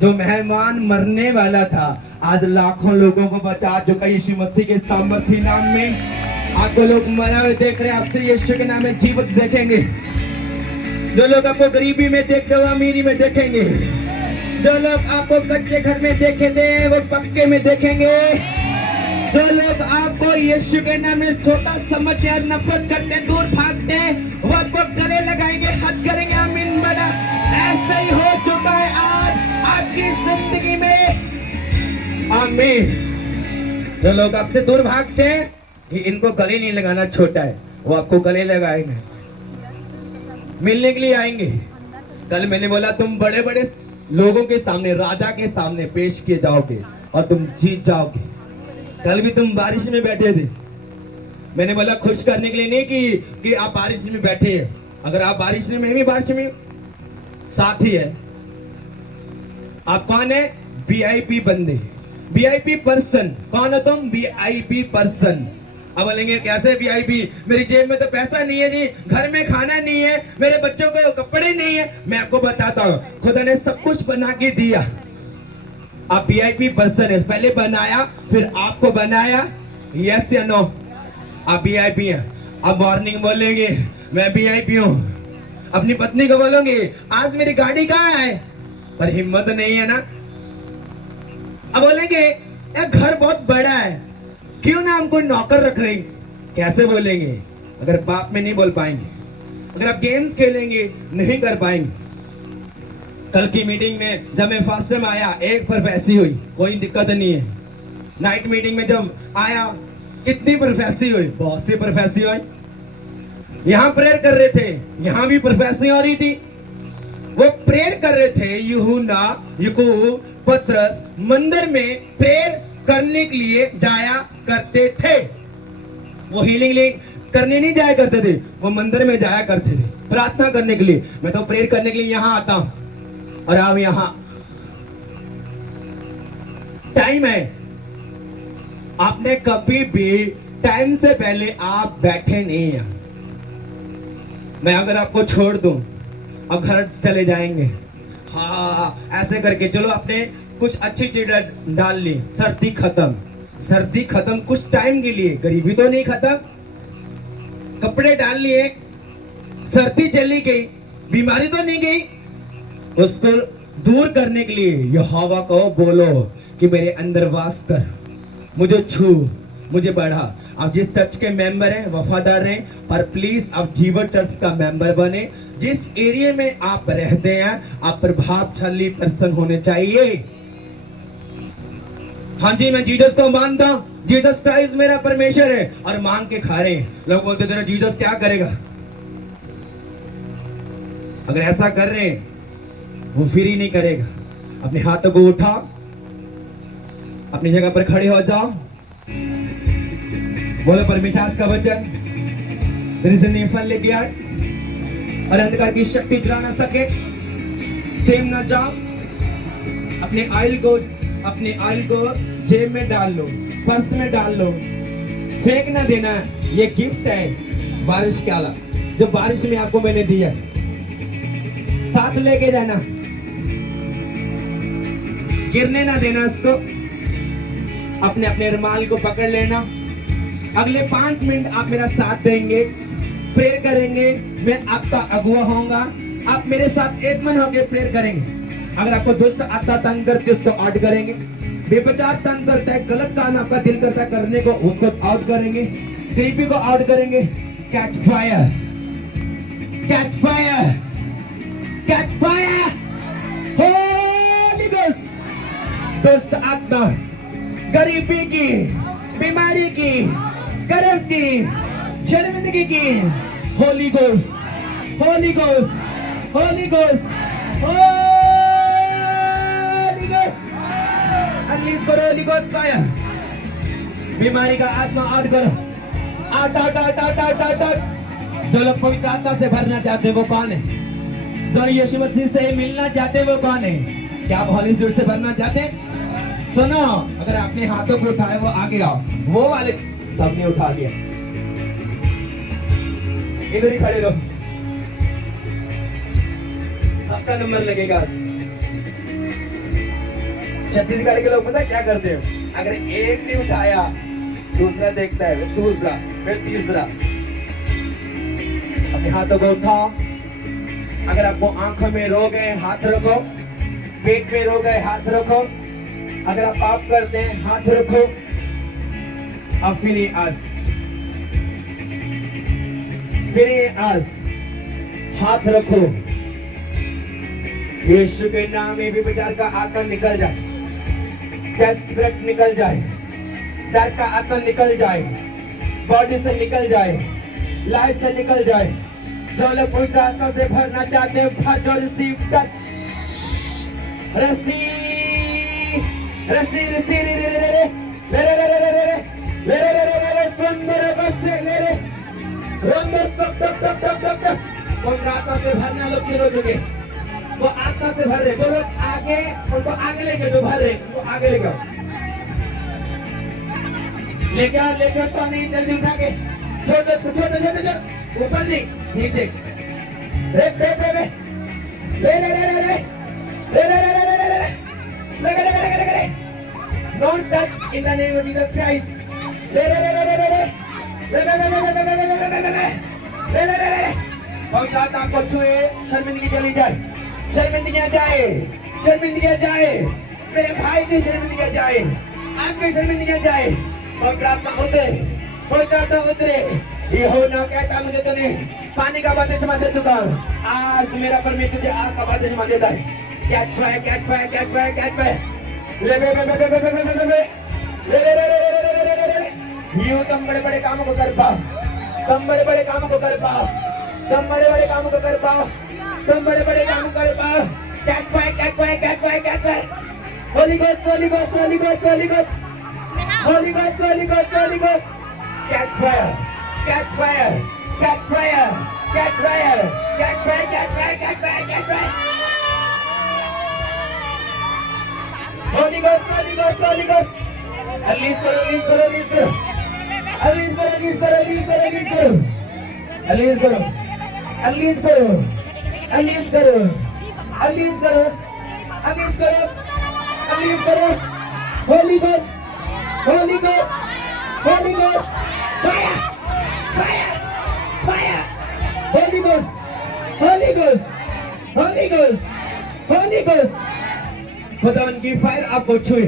जो मेहमान मरने वाला था आज लाखों लोगों को बचा चुका यीशु मसीह के सामर्थी नाम में। आपको लोग मरे हुए देख रहे हैं, आपसे यीशु के नाम में जीवित देखेंगे। जो लोग आपको गरीबी में देखते हो अमीरी में देखेंगे। जो लोग आपको कच्चे घर में देखे थे वो पक्के में देखेंगे। जो लोग आपको यीशु के नाम में छोटा समझते हैं, नफरत करते, दूर भागते, वो आपको गले लगाएंगे, हाथ करेंगे। आमीन। बड़ा ऐसा ही हो चुका है आज आपकी जिंदगी में। आमीन। जो लोग आपसे दूर भागते हैं कि इनको गले नहीं लगाना, छोटा है, वो आपको गले लगाएंगे, मिलने के लिए आएंगे। कल मैंने बोला तुम बड़े बड़े लोगों के सामने, राजा के सामने पेश किए जाओगे और तुम जीत जाओगे। कल भी तुम बारिश में बैठे थे। मैंने बोला खुश करने के लिए नहीं कि आप बारिश में बैठे हैं। अगर आप बारिश में, मैं भी बारिश में साथी है। आप कौन है? VIP बंदे, VIP पर्सन। कौन हो तुम? VIP person. अब बोलेंगे कैसे VIP? मेरी जेब में तो पैसा नहीं है जी, घर में खाना नहीं है, मेरे बच्चों को कपड़े नहीं है। मैं आपको बताता हूँ, खुदा ने सब कुछ बना के दिया। आप VIP पर्सन है, पहले बनाया फिर आपको बनाया। यस या नो? आप VIP हैं। अब मॉर्निंग बोलेंगे मैं VIP हूँ, अपनी पत्नी को बोलोगे आज मेरी गाड़ी कहाँ है, पर हिम्मत नहीं है ना। अब बोलेंगे यार घर बहुत बड़ा है, क्यों ना हम कोई नौकर रख रहे। कैसे बोलेंगे? अगर बाप में नहीं बोल पाएंगे। अगर आप गेम्स खेलेंगे नहीं कर पाएंगे। कल की मीटिंग में जब मैं फर्स्ट टाइम आया, एक प्रोफेसी हुई, कोई दिक्कत नहीं है। नाइट मीटिंग में जब आया, कितनी प्रोफेसी हुई? बहुत सी प्रोफेसी हुई। यहाँ प्रेयर कर रहे थे, यहाँ भी प्रोफेसी हो रही थी। वो प्रेयर कर रहे थे। यूहन्ना, याकूब, पतरस मंदिर में प्रेयर करने के लिए जाया करते थे। वो हीलिंग करने नहीं जाया करते थे, वो मंदिर में जाया करते थे प्रार्थना करने के लिए। मैं तो प्रेयर करने के लिए यहाँ आता हूं और आप यहाँ टाइम है। आपने कभी भी टाइम से पहले आप बैठे नहीं हैं। मैं अगर आपको छोड़ दूं और घर चले जाएंगे, हाँ ऐसे करके चलो आपने कुछ अच्छी चीज डाल ली, सर्दी खत्म, सर्दी खत्म कुछ टाइम के लिए, गरीबी तो नहीं खत्म। कपड़े डाल लिए, सर्दी चली गई, बीमारी तो नहीं गई। उसको दूर करने के लिए यहोवा को बोलो कि मेरे अंदर वास कर, मुझे छू, मुझे बढ़ा। आप जिस चर्च के मेंबर हैं वफादार हैं, पर प्लीज आप जीवन चर्च का मेंबर बने। जिस एरिया में आप रहते हैं आप प्रभावशाली पर्सन होने चाहिए। हाँ जी, मैं जीसस को मानता हूं, जीसस क्राइस्ट मेरा परमेश्वर है, और मांग के खा रहे हैं। लोग बोलते तेरा जीसस क्या करेगा? अगर ऐसा कर रहे हैं वो फिर ही नहीं करेगा। अपने हाथों को उठा, अपनी जगह पर खड़े हो जाओ, बोलो परमेश्वर का वचन तेरे जिंदगी फल लेके आए और अंधकार की शक्ति चला ना सके। सेम ना जाओ। अपने ऑयल को जेब में डाल लो, पर्स में डाल लो, फेंक ना देना। ये गिफ्ट है बारिश के आला, जो बारिश में आपको मैंने दिया, साथ लेके जाना, गिरने ना देना इसको। अपने अपने रुमाल को पकड़ लेना। अगले 5 मिनट आप मेरा साथ देंगे, प्रेयर करेंगे, मैं आपका अगुआ होऊंगा। आप मेरे साथ एक मन होकर प्रेयर करेंगे। अगर आपको दुष्ट आत्मा तंग करके उसको आउट करेंगे, बेविचार तंग करता है, गलत काम आपका दिल करता है करने को, उसको आउट करेंगे, गरीबी को आउट करेंगे। Catch fire, catch fire, catch fire, Holi ghost. दुष्ट आत्मा, गरीबी की, बीमारी की, कर्ज की, शर्मिंदगी की, Holi ghost, Holi ghost, Holi ghost, Holi ghost, unleash करो होली गोस्ट फायर। बीमारी का आत्मा आउट करो, out out out out out out out. जो लोग पवित्र आत्मा से भरना चाहते हैं वो कौन है? जो यीशु मसीह से मिलना चाहते हैं वो कौन है? क्या आप हॉली स्पिरिट से भरना चाहते हैं? सुनो, अगर आपने हाथों को उठाए वो आगे आओ। वो वाले सबने उठा लिया, इधर ही खड़े रहो, सबका नंबर लगेगा। छत्तीसगढ़ के लोग पता क्या करते हैं? अगर एक ने उठाया दूसरा देखता है, फिर दूसरा, फिर तीसरा। अपने हाथों को उठाओ। अगर आपको आंखों में रोग है हाथ रखो, पेट में रोग है हाथ रखो, अगर आप पाप करते हैं हाथ रखो। अब फिर आज हाथ रखो। यीशु के नाम में भी विचार का आत्मा निकल जाए, स्पिरिट निकल जाए, डर का आत्मा निकल जाए, बॉडी से निकल जाए, लाइफ से निकल जाए। जो लोग पवित्र आत्मा से भरना चाहते हैं, रिसीव टच, रसी रसी रसी रे रे रे रे रे रे रे रे रे रे रे रे रे सुंदर बसे ले रे रंग टक टक टक टक टक टक। पवित्र आत्मा से भरना लोग शुरू हो चुके, वो आत्मा से भर रहे। वो लोग आगे, उनको आगे लेके, जो भर रहे उनको आगे लेके आओ, लेके आओ, लेके तो नहीं, जल्दी उठा के छोटे छोटे छोटे छोटे, ऊपर नहीं नीचे, रे रे रे रे रे रे रे रे रे रे रे रे रे रे रे। Don't touch in the name of Jesus Christ. पवित्र आत्मा को छुए, शर्मिंदगी चली जाए, शर्मिंदगियां जाए, शर्मिंदगियां जाए, मेरे भाई की शर्मिंदगियां जाए, आपकी शर्मिंदगियां जाए। पवित्र आत्मा उतरे, पवित्र आत्मा उतरे। यूहन्ना कहता मुझे तूने पानी का बपतिस्मा दे चुका, आज मेरा परमेश्वर तुझे आग का बपतिस्मा देता है। Catch fire, catch fire, catch fire, catch fire. यूं तुम बड़े बड़े कामों को कर पाओ, तुम बड़े बड़े कामों को कर पाओ, तुम बड़े बड़े कामों को कर पाओ, तुम बड़े बड़े काम करो बा catch fire catch fire catch fire catch fire Holi ghost Holi ghost Holi ghost Holi ghost Holi ghost Holi ghost Holi ghost catch fire catch fire catch fire catch fire catch fire catch fire catch fire catch fire Holi ghost Holi ghost Holi ghost release करो release करो release करो release करो release करो release करो release करो release करो release करो release करो रिलीज करो रिलीज करो Holi ghost Holi ghost Holi ghost fire fire fire Holi ghost Holi ghost Holi ghost Holi ghost खुदा उनकी फायर आपको छुए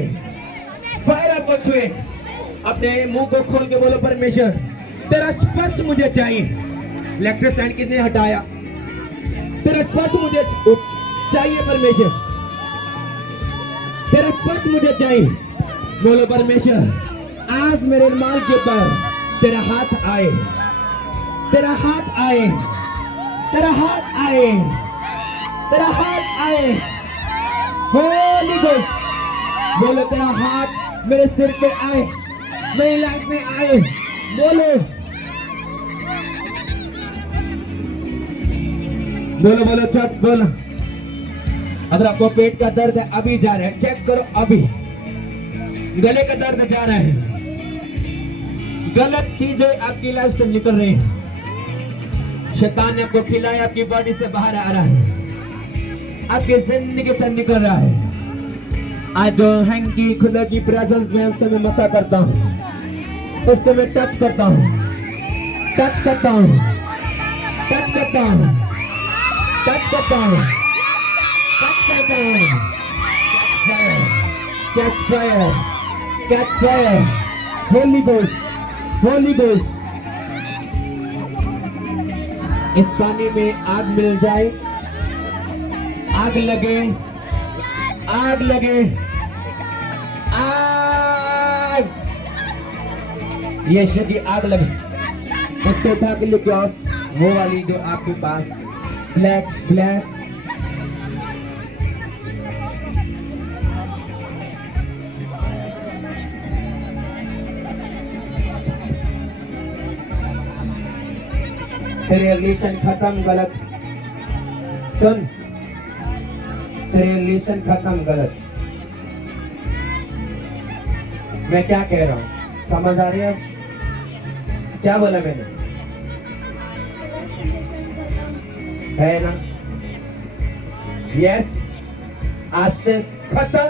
फायर आपको छुए अपने मुंह को खोल के बोलो परमेश्वर तेरा स्पर्श मुझे चाहिए लेफ्ट स्टैंड किसने हटाया तेरा स्पर्श मुझे चाहिए परमेश्वर तेरा स्पर्श मुझे चाहिए बोलो परमेश्वर आज मेरे रुमाल के ऊपर तेरा हाथ आए तेरा हाथ आए तेरा हाथ आए तेरा हाथ आए होली गोस्ट बोलो तेरा हाथ मेरे सिर पे आए मेरी लाइफ में आए बोलो बोलो बोलो चट बोलो अगर आपको पेट का दर्द है अभी जा रहा है चेक करो अभी गले का दर्द जा रहा है गलत चीजें आपकी लाइफ से निकल रही है शैतान ने आपको खिलाया आपकी बॉडी से बाहर आ रहा है आपकी जिंदगी से निकल रहा है आज जो हैंकी खुदा की प्रेजेंस में उसको मैं मसा करता हूँ उसको मैं टच करता हूँ टच करता हूँ टच करता हूँ टच करता हूँ टच करता हूँ catch fire catch fire Holi ghost Holi ghost इस पानी में आग मिल जाए आग लगे आग लगे आग यीशु की आग लगे उसको उठा के लेके आओ वो वाली जो आपके पास ब्लैक ब्लैक तेरे रिलेशन खत्म गलत सुन तेरे रिलेशन खत्म गलत मैं क्या कह रहा हूं समझ आ रही है क्या बोला मैंने है ना यस आज से खत्म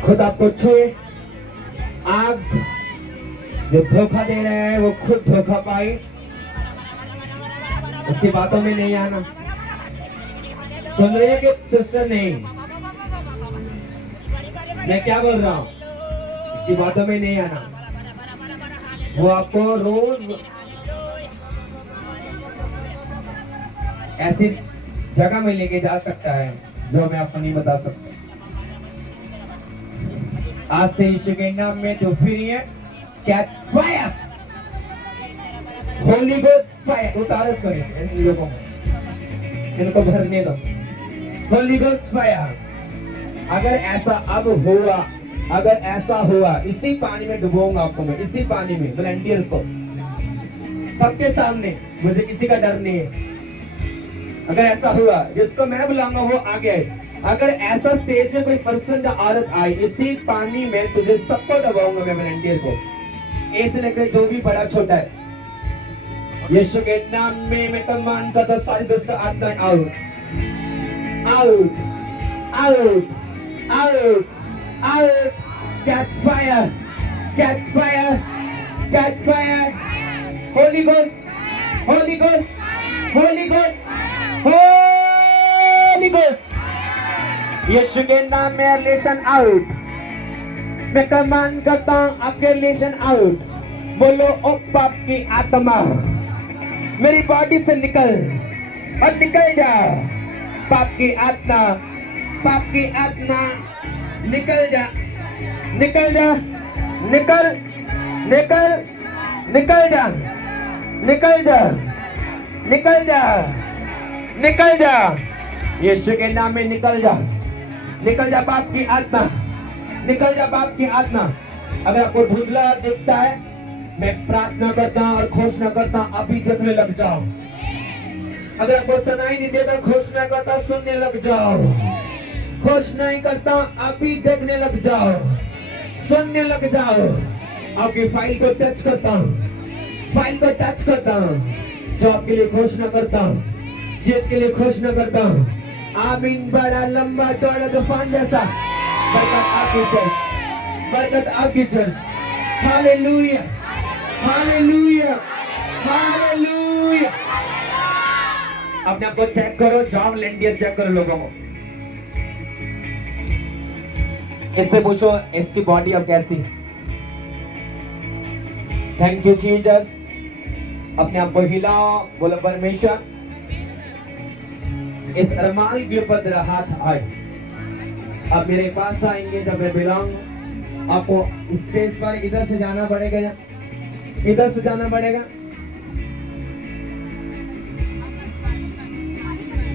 खुद आपको छुए आग जो धोखा दे रहे हैं वो खुद धोखा पाए उसकी बातों में नहीं आना सुन रही है कि सिस्टर नहीं मैं क्या बोल रहा हूं उसकी बातों में नहीं आना वो आपको रोज ऐसी जगह में लेके जा सकता है जो मैं आपको नहीं बता सकता आज से यीशु के नाम में तो फिर ये catch fire Holi ghost fire उतारो इसको इन लोगों को इनको भरने दो होली गोस्ट फायर अगर ऐसा हुआ इसी पानी में डुबोऊंगा आपको मैं इसी पानी में वॉलंटियर को सबके सामने मुझे किसी का डर नहीं है अगर ऐसा हुआ जिसको मैं बुलाऊंगा वो आगे आए अगर ऐसा स्टेज में कोई पर्सन या औरत आई इसी पानी में तुझे सबको डुबाऊंगा मैं वॉलंटियर को ऐसे लेकर जो भी बड़ा छोटा है यीशु के नाम में मैं कमान करता सारी दुष्ट आत्माएं out out out out out catch fire catch fire catch fire Holi ghost Holi ghost Holi ghost Holi ghost यीशु के नाम में रिलेशन आउट मैं कमान करता हूं आपके रिलेशन आउट बोलो ओ पाप की आत्मा मेरी बॉडी से निकल और निकल जा पाप की आत्मा निकल जा निकल जा निकल निकल निकल जा निकल जा निकल जा निकल जा, यीशु के नाम में निकल जा, निकल जा पाप की आत्मा, निकल जा पाप की आत्मा। अगर आपको धुंधला दिखता है, मैं प्रार्थना करता हूं और घोषणा करता हूं, अभी देखने लग जाओ। अगर आपको सुनाई नहीं देता, घोषणा करता, सुनने लग जाओ। घोषणा ही करता हूं, अभी देखने लग जाओ, सुनने लग जाओ। आपकी फाइल को टच करता हूं, फाइल को टच करता हूं, जॉब के लिए घोषणा करता हूं, जीत के लिए घोषणा करता हूं। आमीन। बड़ा लंबा चौड़ा तूफान जैसा बरकत आपकी चर्च, बरकत आपकी चर्च। Hallelujah, hallelujah, hallelujah. अपने आप को चेक करो, जॉब लेंडियर चेक करो लोगों को। इससे पूछो इसकी बॉडी अब कैसी। Thank you Jesus. अपने आप को हिलाओ, बोलो परमेश्वर इस अरमान के ऊपर तेरा हाथ आए। अब मेरे पास आएंगे जब मैं बुलाऊंगा आपको। स्टेज पर इधर से जाना पड़ेगा या इधर से जाना पड़ेगा।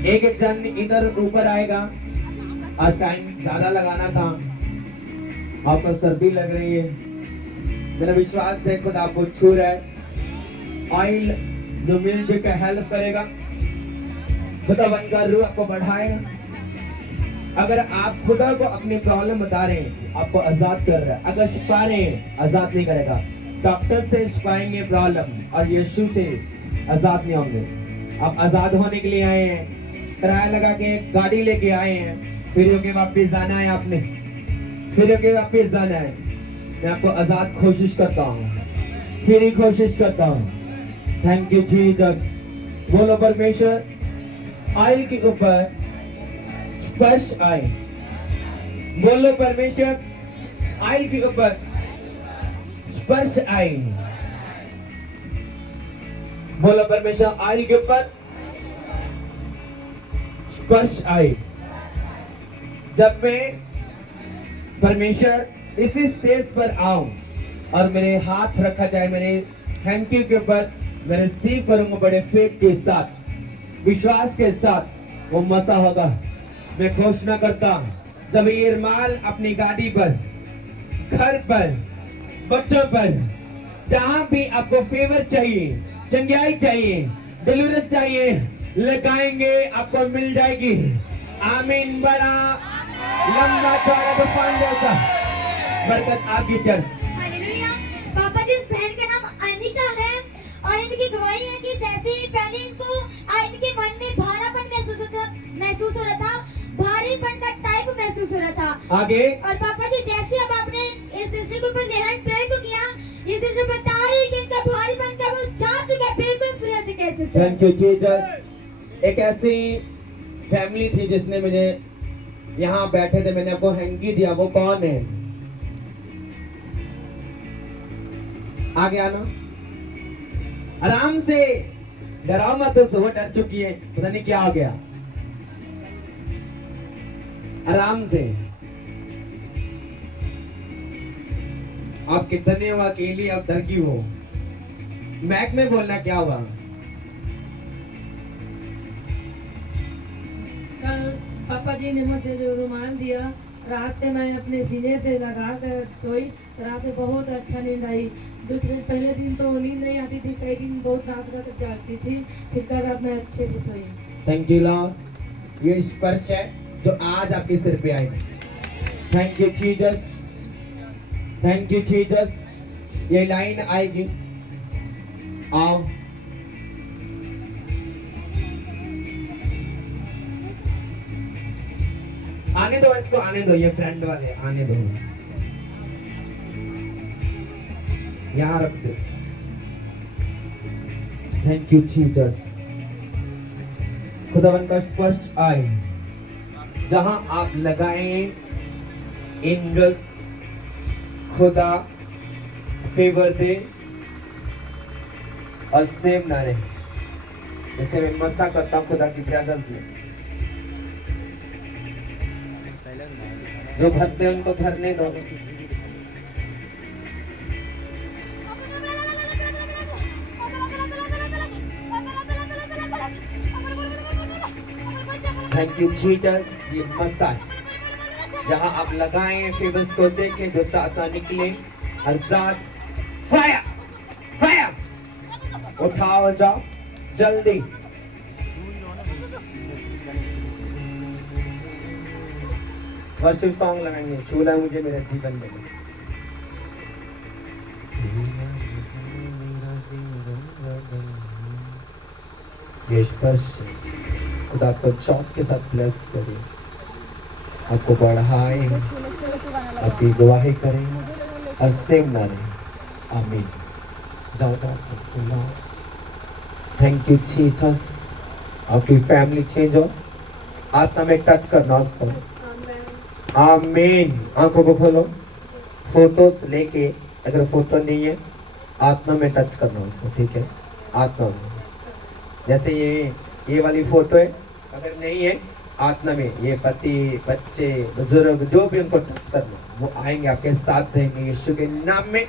एक एक जन इधर ऊपर आएगा। आज टाइम ज्यादा लगाना था, आपको सर्दी लग रही है, मेरा विश्वास है खुद आपको छू रहा है। ऑयल जो मिलजुल के हेल्प करेगा, खुदावन का रूह आपको बढ़ाएगा। अगर आप खुदा को अपनी प्रॉब्लम बता रहे हैं, आपको आजाद कर रहा है। अगर छिपा रहे हैं, आजाद नहीं करेगा। डॉक्टर से छिपाएंगे प्रॉब्लम और यीशु से आजाद नहीं होंगे। आप आजाद होने के लिए आए हैं, किराया लगा के गाड़ी लेके आए हैं, फिर के वापिस जाना है आपने, फिर के वापिस जाना है। मैं आपको आजाद कोशिश करता हूँ, फिर ही कोशिश करता हूँ। Thank you Jesus. बोलो परमेश्वर ऑयल के ऊपर स्पर्श आए। बोलो परमेश्वर ऑयल के ऊपर स्पर्श आए। बोलो परमेश्वर ऑयल के ऊपर स्पर्श आए। जब मैं परमेश्वर इसी स्टेज पर आऊं और मेरे हाथ रखा जाए मेरे थैंक यू के ऊपर, मैं रिसीव करूंगा बड़े फेथ के साथ, विश्वास के साथ वो मसा होगा। मैं घोषणा करता हूं, जब ये रुमाल अपनी गाड़ी पर, घर पर, बच्चों पर, जहां भी आपको फेवर चाहिए, चंगाई चाहिए, डिलीवरेंस चाहिए, लगाएंगे, आपको मिल जाएगी। आमीन। बड़ा लंबा चौड़ा तूफान जैसा बरकत आपकी चर्च। हालेलुया। पापा जी, इस बहन का नाम अनिका है और इनकी गवाही है कि जैसे ही पहले इनको इनके मन में भारापन महसूस हो रहा था, भारीपन का टाइप महसूस हो रहा था। आगे। और पापा जी, जैसे अब आपने इस सिस्टर के ऊपर लेहन प्रे को किया, ये सिस्टर बता रही कि इनका भारीपन का वो जा चुका है, बिल्कुल फ्री हो चुका है सिस्टर। Thank you Jesus. एक ऐसी फैमिली थी जिसने मुझे यहाँ बैठे थे, मैंने आपको हैंकी दिया, वो कौन है? आगे आना, आराम से, डराओ मत। तो वो डर चुकी है, पता नहीं क्या हो गया। आराम से। आप कितने हो अकेली, आप डर क्यों हो? मैक में बोलना क्या हुआ? कल पापा जी ने मुझे जो रुमाल दिया, रात में मैं अपने सीने से लगा कर सोई, रात में बहुत अच्छा नींद आई। पहले दिन तो नींद नहीं आती थी, कई दिन बहुत रात तक जागती थी, फिर कल रात में अच्छे से सोई। Thank you Lord. ये स्पर्श है जो आज आपके सिर पे आए। Thank you Jesus, thank you Jesus. ये लाइन आएगी, आओ। आने दो इसको, आने दो, ये फ्रेंड वाले आने दो, यहाँ रख दो। Thank you Jesus. खुदावन का स्पर्श आए, जहां आप लगाएं, एंजल्स खुदा फेवर दे और सेव ना रहे। जैसे मैं मसा करता हूं खुदा की प्रेजेंस में, जो भरते हैं उनको भरने दो। Thank you Jesus. ये मसाज जहाँ आप लगाएं फिर उसको देखें दुष्ट आत्मा निकले अर्जात फायर फायर उठाओ जाओ जल्दी। वर्शिप सॉन्ग लगाएंगे छूला मुझे मेरा जीवन में। ये स्पर्श खुदा आपको चौक के साथ ब्लेस करे, आपको बढ़ाए, आपकी गवाही करें और सेम ना रहे। आमीन। जाओ जाओ। Thank you Jesus. आपकी फैमिली चेंज हो, आत्मा में टच करना उसको। आमीन। आंखों को खोलो, फोटोस लेके, अगर फोटो नहीं है आत्मा में टच करना उसको, ठीक है? आत्मा में, जैसे ये वाली फोटो है, अगर नहीं है आत्मा में, ये पति बच्चे बुजुर्ग जो भी उनको टच करना, वो आएंगे आपके साथ रहेंगे यीशु के नाम में,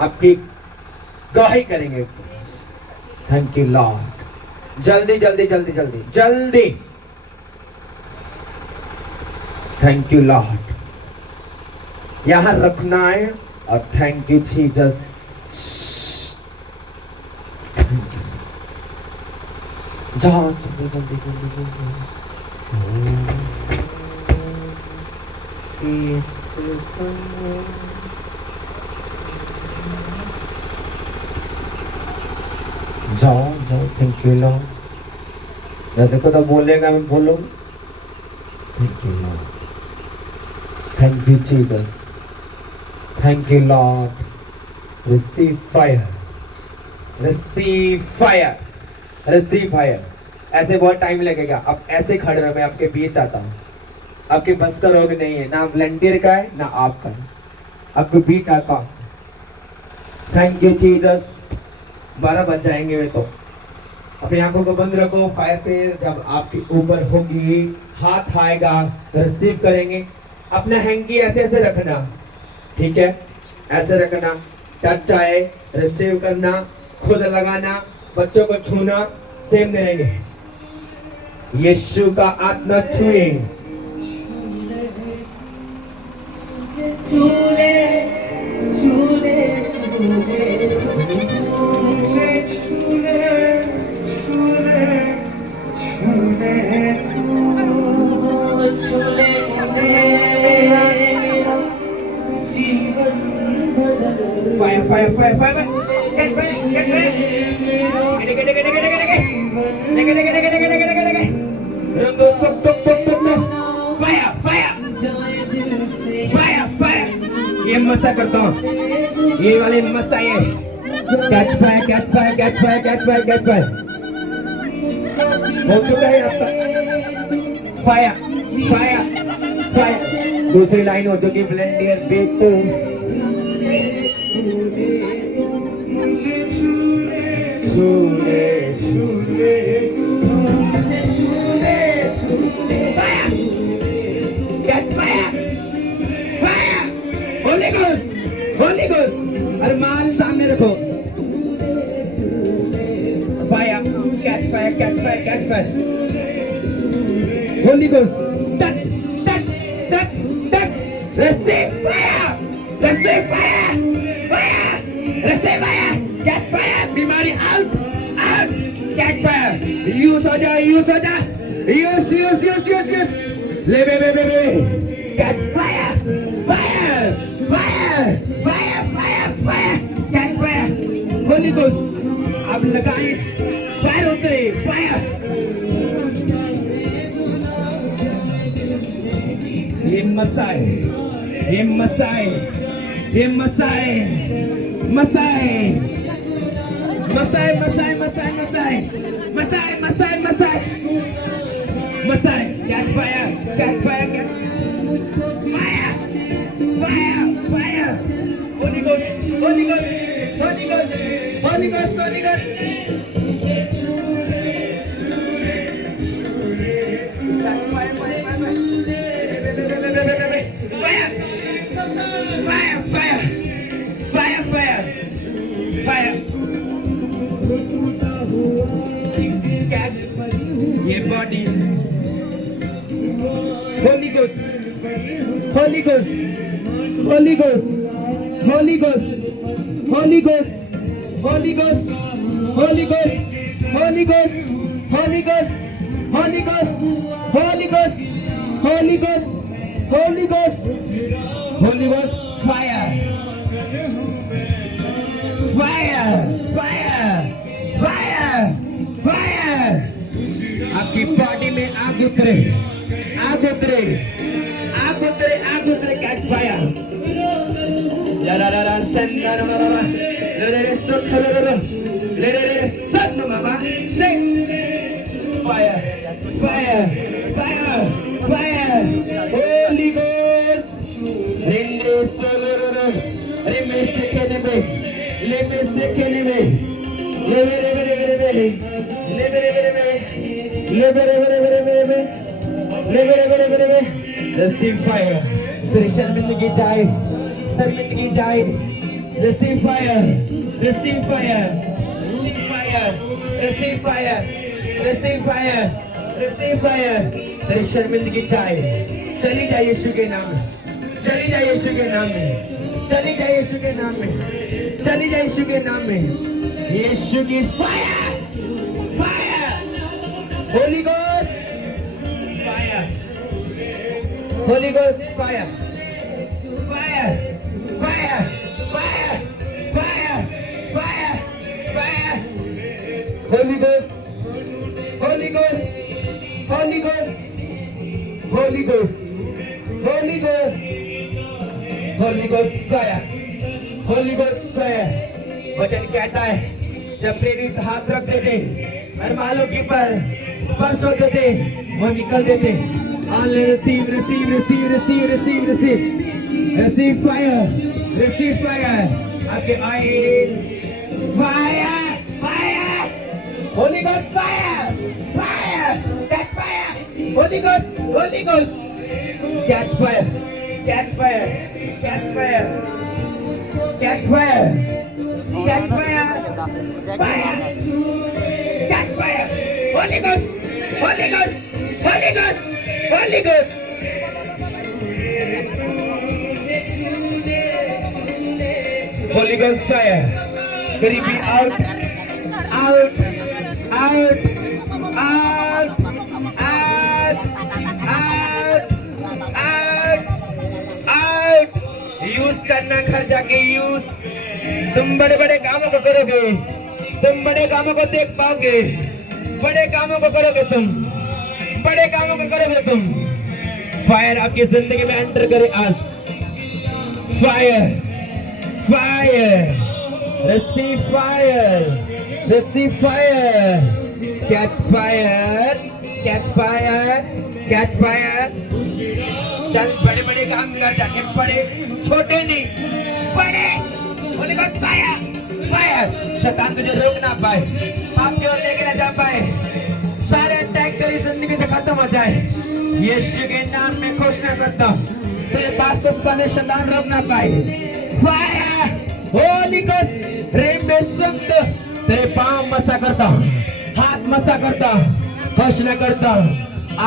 आपकी गवाही करेंगे। Thank you Lord. जल्दी जल्दी जल्दी जल्दी जल्दी। Thank you Lord. यहां रखना है और थैंक यू जीसस। जाओ जल्दी जल्दी जल्दी जल्दी। जाओ जाओ। Thank you Lord. जैसे खुदा बोलेगा मैं बोलूं। Thank you Lord. Thank you Jesus. Thank you Lord. Receive fire, receive fire, receive fire. ऐसे बहुत टाइम लगेगा, अब ऐसे खड़े रहो, मैं आपके बीच आता हूँ। आपके बस का रोग नहीं है, ना वॉलंटियर का है ना आपका है, आपके बीच आता हूँ। Thank you Jesus. 12 बज जाएंगे वे तो। अपनी आंखों को बंद रखो। फायर पे जब आपके ऊपर होगी, हाथ आएगा, रिसीव करेंगे। अपना हैंकी ऐसे ऐसे रखना, ठीक है? ऐसे रखना, टच आए रिसीव करना, खुद लगाना, बच्चों को छूना, सेम रहेंगे। यीशु का आत्मा छुए, छूले छूले छूले Fire, fire, fire, fire, fire. Get back, get back. Fire, fire. Fire, fire. ये मस्ता करता हूँ, ये वाले मस्ता ये। Catch fire, catch fire, catch fire, catch fire, catch fire. हो चुका है आपका। Fire, fire, fire. दूसरी लाइन हो चुकी वॉलंटियर बेटू। होली गोस्ट अरमान सामने रखो। Fire, catch fire, catch fire, catch fire. Holi ghost touch touch touch touch. Receive fire, receive fire, fire, receive fire, catch fire. बीमारी out out, catch fire. Use हो जा, यूज हो जा, use use use use use. ले बे बे बे बे। Catch fire, fire, fire, fire, fire, fire, catch fire. Holi ghost अब लगाएं, फायर उतरे, फायर। ये मसाए, ये मसाए, ये मसाए, मसाए, मसाए, मसाए, मसाए, मसाए, मसाए, मसाए, मसाए, मसाए। Catch fire, catch fire, catch fire, fire, fire. Holi ghost, Holi ghost, Holi ghost, Holi ghost, Holi Ghost. Fire, fire, fire, fire, fire. ये body Holy Ghost, Holy Ghost, Holy Ghost, Holy Ghost, Holy Ghost, Holy Ghost, Holy Ghost, Holy Ghost, Holy Ghost, Holy Ghost, Holy Ghost, Holy Ghost, Holy Ghost, Holy Ghost, fire, fire, fire, fire, fire. आपकी body में आग उतरे, आग उतरे, आग उतरे, आग उतरे, कैच फायर। ला ला ला ला संना ना मामा, ले ले ले सुख ले ले ले, ले ले ले सुख ना मामा, sing, fire, fire, fire, fire, Holy Ghost, rende soloro, reme sekene me, leme sekene me, leme leme leme leme, leme leme leme. Receive fire. तेरी शर्मिंदगी जाए, शर्मिंदगी जाए। Receive fire, receive fire, receive fire, receive fire, receive fire, receive fire. तेरी शर्मिंदगी जाए। चली जाए यीशु के नाम में, चली जाए यीशु के नाम में, चली जाए यीशु के नाम में, चली जाए यीशु के नाम में। यीशु की fire, fire. Holy Ghost, fire. Holy Ghost, fire. Fire, fire, fire, fire, fire, fire. Holy Ghost, Holy Ghost, Holy Ghost, Holy Ghost, Holy Ghost, Holy Ghost, fire. Holy Ghost, fire. वचन कहता है जब प्रेरित हाथ रख देते और मालों के पर स्पर्श होते थे वो निकल देते। Receive, receive, receive, receive, receive, receive, receive fire, receive fire. आपके oil fire, fire, Holy Ghost fire, fire, catch fire, Holy Ghost, Holy Ghost, catch fire, catch fire, catch fire, catch fire, catch fire, fire, catch fire, Holy Ghost, Holy Ghost, Holy Ghost, Holy Ghost. Holy Ghost fire. Garibi out, out, out, out, out, out, out, out. Use करना घर जाके use. तुम बड़े बड़े कामों को करोगे, तुम बड़े कामों को देख पाओगे, बड़े कामों को करोगे तुम, बड़े कामों को करोगे तुम। फायर आपकी जिंदगी में एंटर करे आज। Fire, fire, receive fire, receive fire, catch fire, catch fire, catch fire. चल बड़े बड़े काम कर जाके, बड़े छोटे नहीं, बड़े। Holi God fire, fire. शैतान तुझे रोक ना पाए, आपकी ओर लेके ना जा पाए, सारे अटैक तेरी जिंदगी से खत्म हो जाए। यीशु के नाम में घोषणा करता हूँ तेरे पास से शैतान रोक ना पाए। फायर, होली गॉड, रेमे संत तेरे पांव मसा करता हूँ, हाथ मसा करता हूँ, घोषणा करता हूँ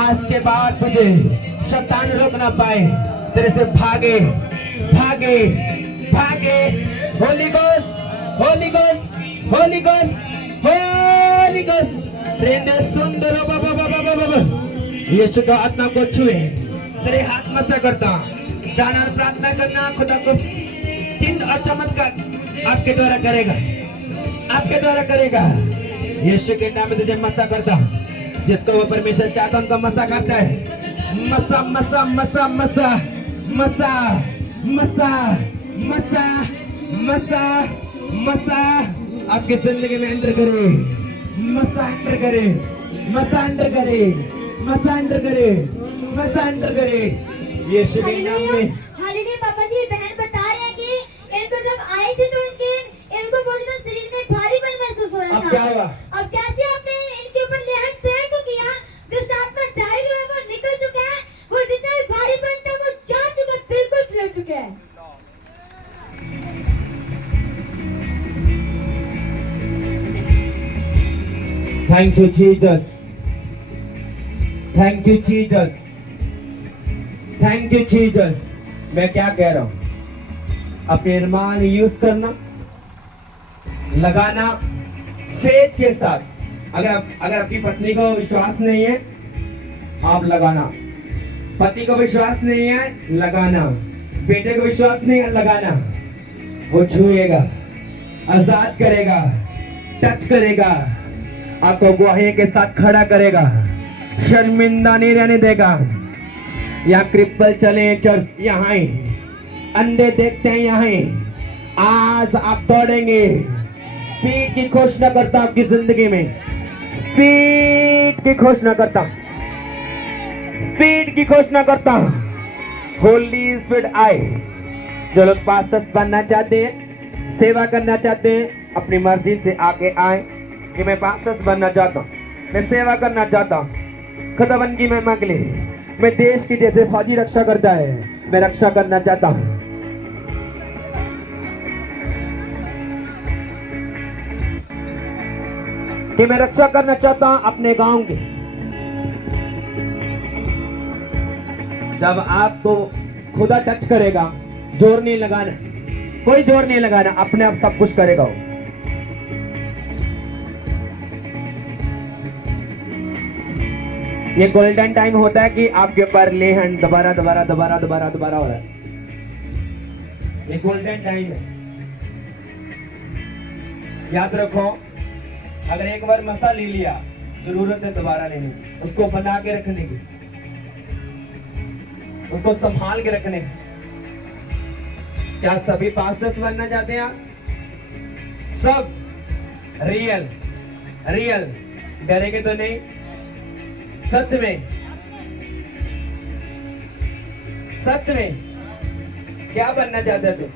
आज के बाद तुझे शैतान रोक ना पाए, तेरे से भागे, भागे, भागे। Holy God, holy God, holy God, holy God. रेंदे सुंदर बाबा बाबा बाबा। यीशु का आत्मा को छुए, तेरे हाथ मसा करता, जाना और प्रार्थना करना खुदा को चिन्ह और चमत्कार आपके द्वारा करेगा, आपके द्वारा करेगा। यीशु के नाम में तुझे मसा करता, जिसको वो परमेश्वर चाहता उनको मसा करता है। मसा मसा मसा मसा मसा मसा मसा मसा मसा आपकी जिंदगी में एंटर करे, मसा एंटर करे, मसा एंटर करे, मसा एंटर करे, मसा एंटर करे। यीशु के नाम में। हालेलुया। पापा जी बहन बता रहे हैं कि इनको जब आए थे तो इनको बहुत ज्यादा शरीर में भारीपन महसूस हो रहा था। अब क्या हुआ? अब जैसे आपने इनके ऊपर नेहन फेंक किया, जो आत्मा जाहिर हुआ वो निकल चुका है, वो जितना भी भारीपन था वो जा चुका, बिल्कुल फैल चुका है। Thank you, Jesus. Thank you, Jesus. Thank you Jesus. मैं क्या कह रहा हूं, अपने ईमान यूज करना, लगाना फेथ के साथ। अगर आपकी पत्नी को विश्वास नहीं है, आप लगाना। पति को विश्वास नहीं है, लगाना। बेटे को विश्वास नहीं है, लगाना। वो छुएगा, आजाद करेगा, टच करेगा, आपको गवाही के साथ खड़ा करेगा, शर्मिंदा नहीं रहने देगा। यहाँ क्रिपल चले चर्च, यहाँ ही अंधे देखते हैं, यहाँ ही आज आप दौड़ेंगे। स्पीड की घोषणा करता हूं आपकी जिंदगी में, स्पीड की घोषणा करता हूं, स्पीड की घोषणा करता हूं। होली स्पीड आए। जो लोग पास्टर्स बनना चाहते हैं, सेवा करना चाहते हैं, अपनी मर्जी से आके आए कि मैं पास्टर्स बनना चाहता हूँ, मैं सेवा करना चाहता हूँ, खुदावंद की महिमा के लिए। मैं देश की जैसे फौजी रक्षा करता है, मैं रक्षा करना चाहता हूँ। कि मैं रक्षा करना चाहता हूं अपने गांव की। जब आपको खुदा टच करेगा, जोर नहीं लगाना, कोई जोर नहीं लगाना, अपने आप सब कुछ करेगा वो। ये गोल्डन टाइम होता है कि आपके ऊपर ले हैंड दोबारा दोबारा दोबारा दोबारा दोबारा हो रहा है। ये गोल्डन टाइम है, याद रखो। अगर एक बार मसा ले लिया, जरूरत है दोबारा लेने की, उसको बना के रखने की, उसको संभाल के रखने की। क्या सभी पास्टर्स बनना चाहते हैं आप? सब रियल रियल, डरेंगे तो नहीं? सच में, सच में क्या बनना चाहते थे?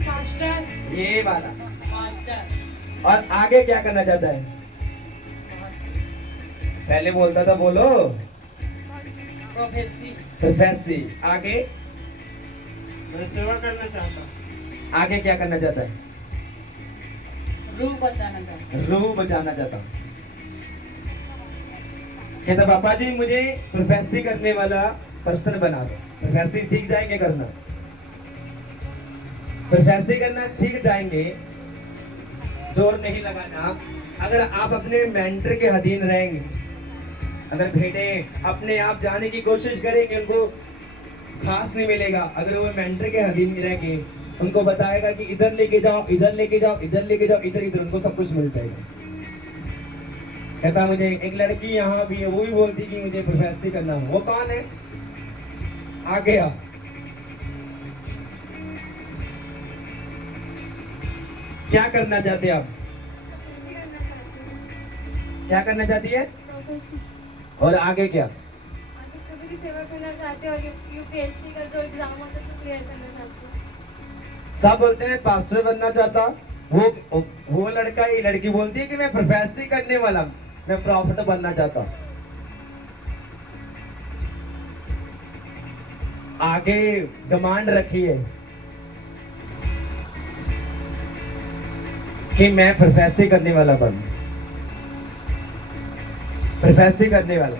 मास्टर। ये वाला। मास्टर। और आगे क्या करना चाहता है? पहले बोलता था, बोलो। प्रोफेसी। प्रोफेसी। आगे? मैं सेवा करना चाहता हूँ। आगे क्या करना चाहता है? रूह बचाना चाहता हूँ। रूह बचाना चाहता हूँ। कहता पापा जी मुझे प्रोफेसी करने वाला पर्सन बना दो। प्रोफेसी सीख जाएंगे करना, प्रोफेसी करना सीख जाएंगे, जोर नहीं लगाना। अगर आप अपने मेंटर के अधीन रहेंगे, अगर भेड़े अपने आप जाने की कोशिश करेंगे, उनको घास नहीं मिलेगा। अगर वो मेंटर के अधीन में रहेंगे, उनको बताएगा कि इधर लेके जाओ, इधर लेके जाओ, इधर लेके जाओ, इधर इधर, उनको सब कुछ मिल जाएगा। कहता मुझे एक लड़की यहाँ भी है, वो भी बोलती कि मुझे प्रोफेसी करना है। वो कौन है? आ गया। क्या करना चाहते हैं आप? क्या करना चाहती है? और आगे क्या? कभी की सेवा करना चाहते हो, यूपीएससी का जो एग्जाम होता है तो क्लियर करना चाहते हो। सब बोलते हैं पास्टर बनना चाहता। वो लड़का, ये लड़की बोलती है कि मैं प्रोफेसी करने वाला हूं, मैं प्रॉफिट बनना चाहता हूं। आगे डिमांड रखी है कि मैं प्रोफेसी करने वाला बनूं, प्रोफेसी करने वाला।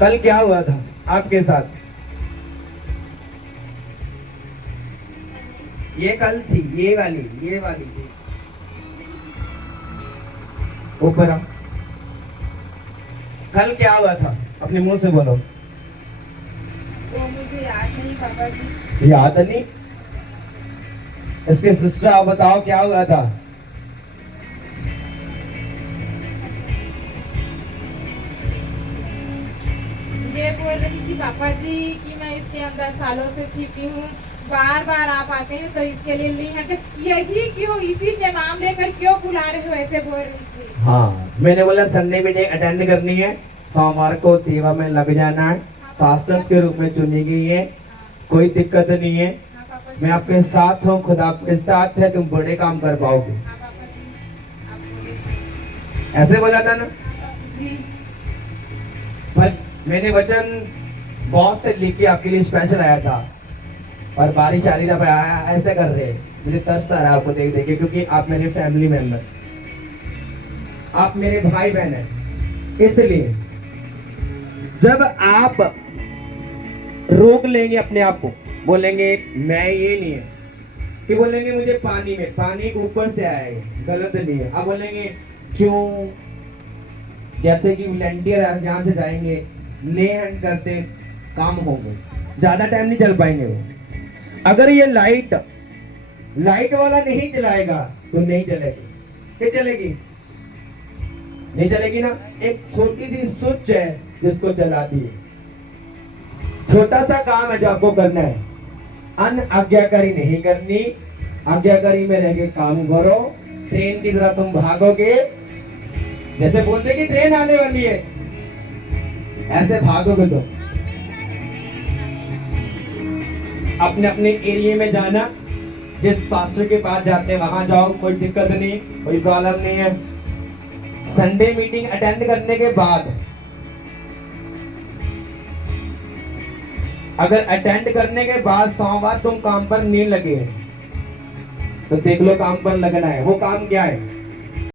कल क्या हुआ था आपके साथ? ये कल थी, ये वाली थी। ऊपर आओ। कल क्या हुआ था? अपने मुंह से बोलो। वो मुझे याद नहीं पापा जी। याद नहीं? इसके सिस्टर आप बताओ क्या हुआ था? ये बोल रही थी पापा जी कि मैं इसके अंदर सालों से छिपी हूँ, बार बार आप आते हैं तो इसके लिए ली है। यही क्यों, इसी के नाम लेकर क्यों बुला रहे हो, ऐसे बोल रही थी। हाँ, मैंने बोला संडे मीटिंग अटेंड करनी है, सोमवार को सेवा में लग जाना है, पास्टर्स के रूप में चुनी गई है, कोई दिक्कत नहीं है, मैं आपके साथ हूँ, खुदा आपके साथ है, तुम बड़े काम कर पाओगे। ऐसे बोला था ना? पर मैंने वचन बॉस से लिख के आपके लिए स्पेशल आया था, और बारिश आ रही था, ऐसे कर रहे, मुझे तरस आ रहा है आपको देख देख के, क्योंकि आप मेरे फैमिली मेंबर। आप मेरे भाई बहन हैं। इसलिए जब आप रोक लेंगे अपने आप को, बोलेंगे मैं ये नहीं है, कि बोलेंगे मुझे पानी में, पानी ऊपर से आएगा, गलत नहीं है। अब बोलेंगे क्यों, जैसे कि वॉलंटियर यहाँ से जाएंगे, ले हैंड करते काम होंगे, ज्यादा टाइम नहीं चल पाएंगे वो। अगर ये लाइट वाला नहीं चलाएगा तो नहीं चलेगी। क्या चलेगी? नहीं चलेगी ना। एक छोटी सी स्विच है जिसको चलाती है। छोटा सा काम है जो आपको करना है, अनआज्ञाकारी नहीं करनी, आज्ञाकारी में रह के काम करो। ट्रेन की तरह तुम भागोगे, जैसे बोलते कि ट्रेन आने वाली है, ऐसे भागोगे तुम। अपने अपने एरिया में जाना, जिस पास्टर के पास जाते हैं वहां जाओ, कोई दिक्कत नहीं, कोई प्रॉब्लम नहीं है। संडे मीटिंग अटेंड करने के बाद, अगर अटेंड करने के बाद सोमवार तुम काम पर नहीं लगे तो देख लो काम पर लगना है। वो काम क्या है?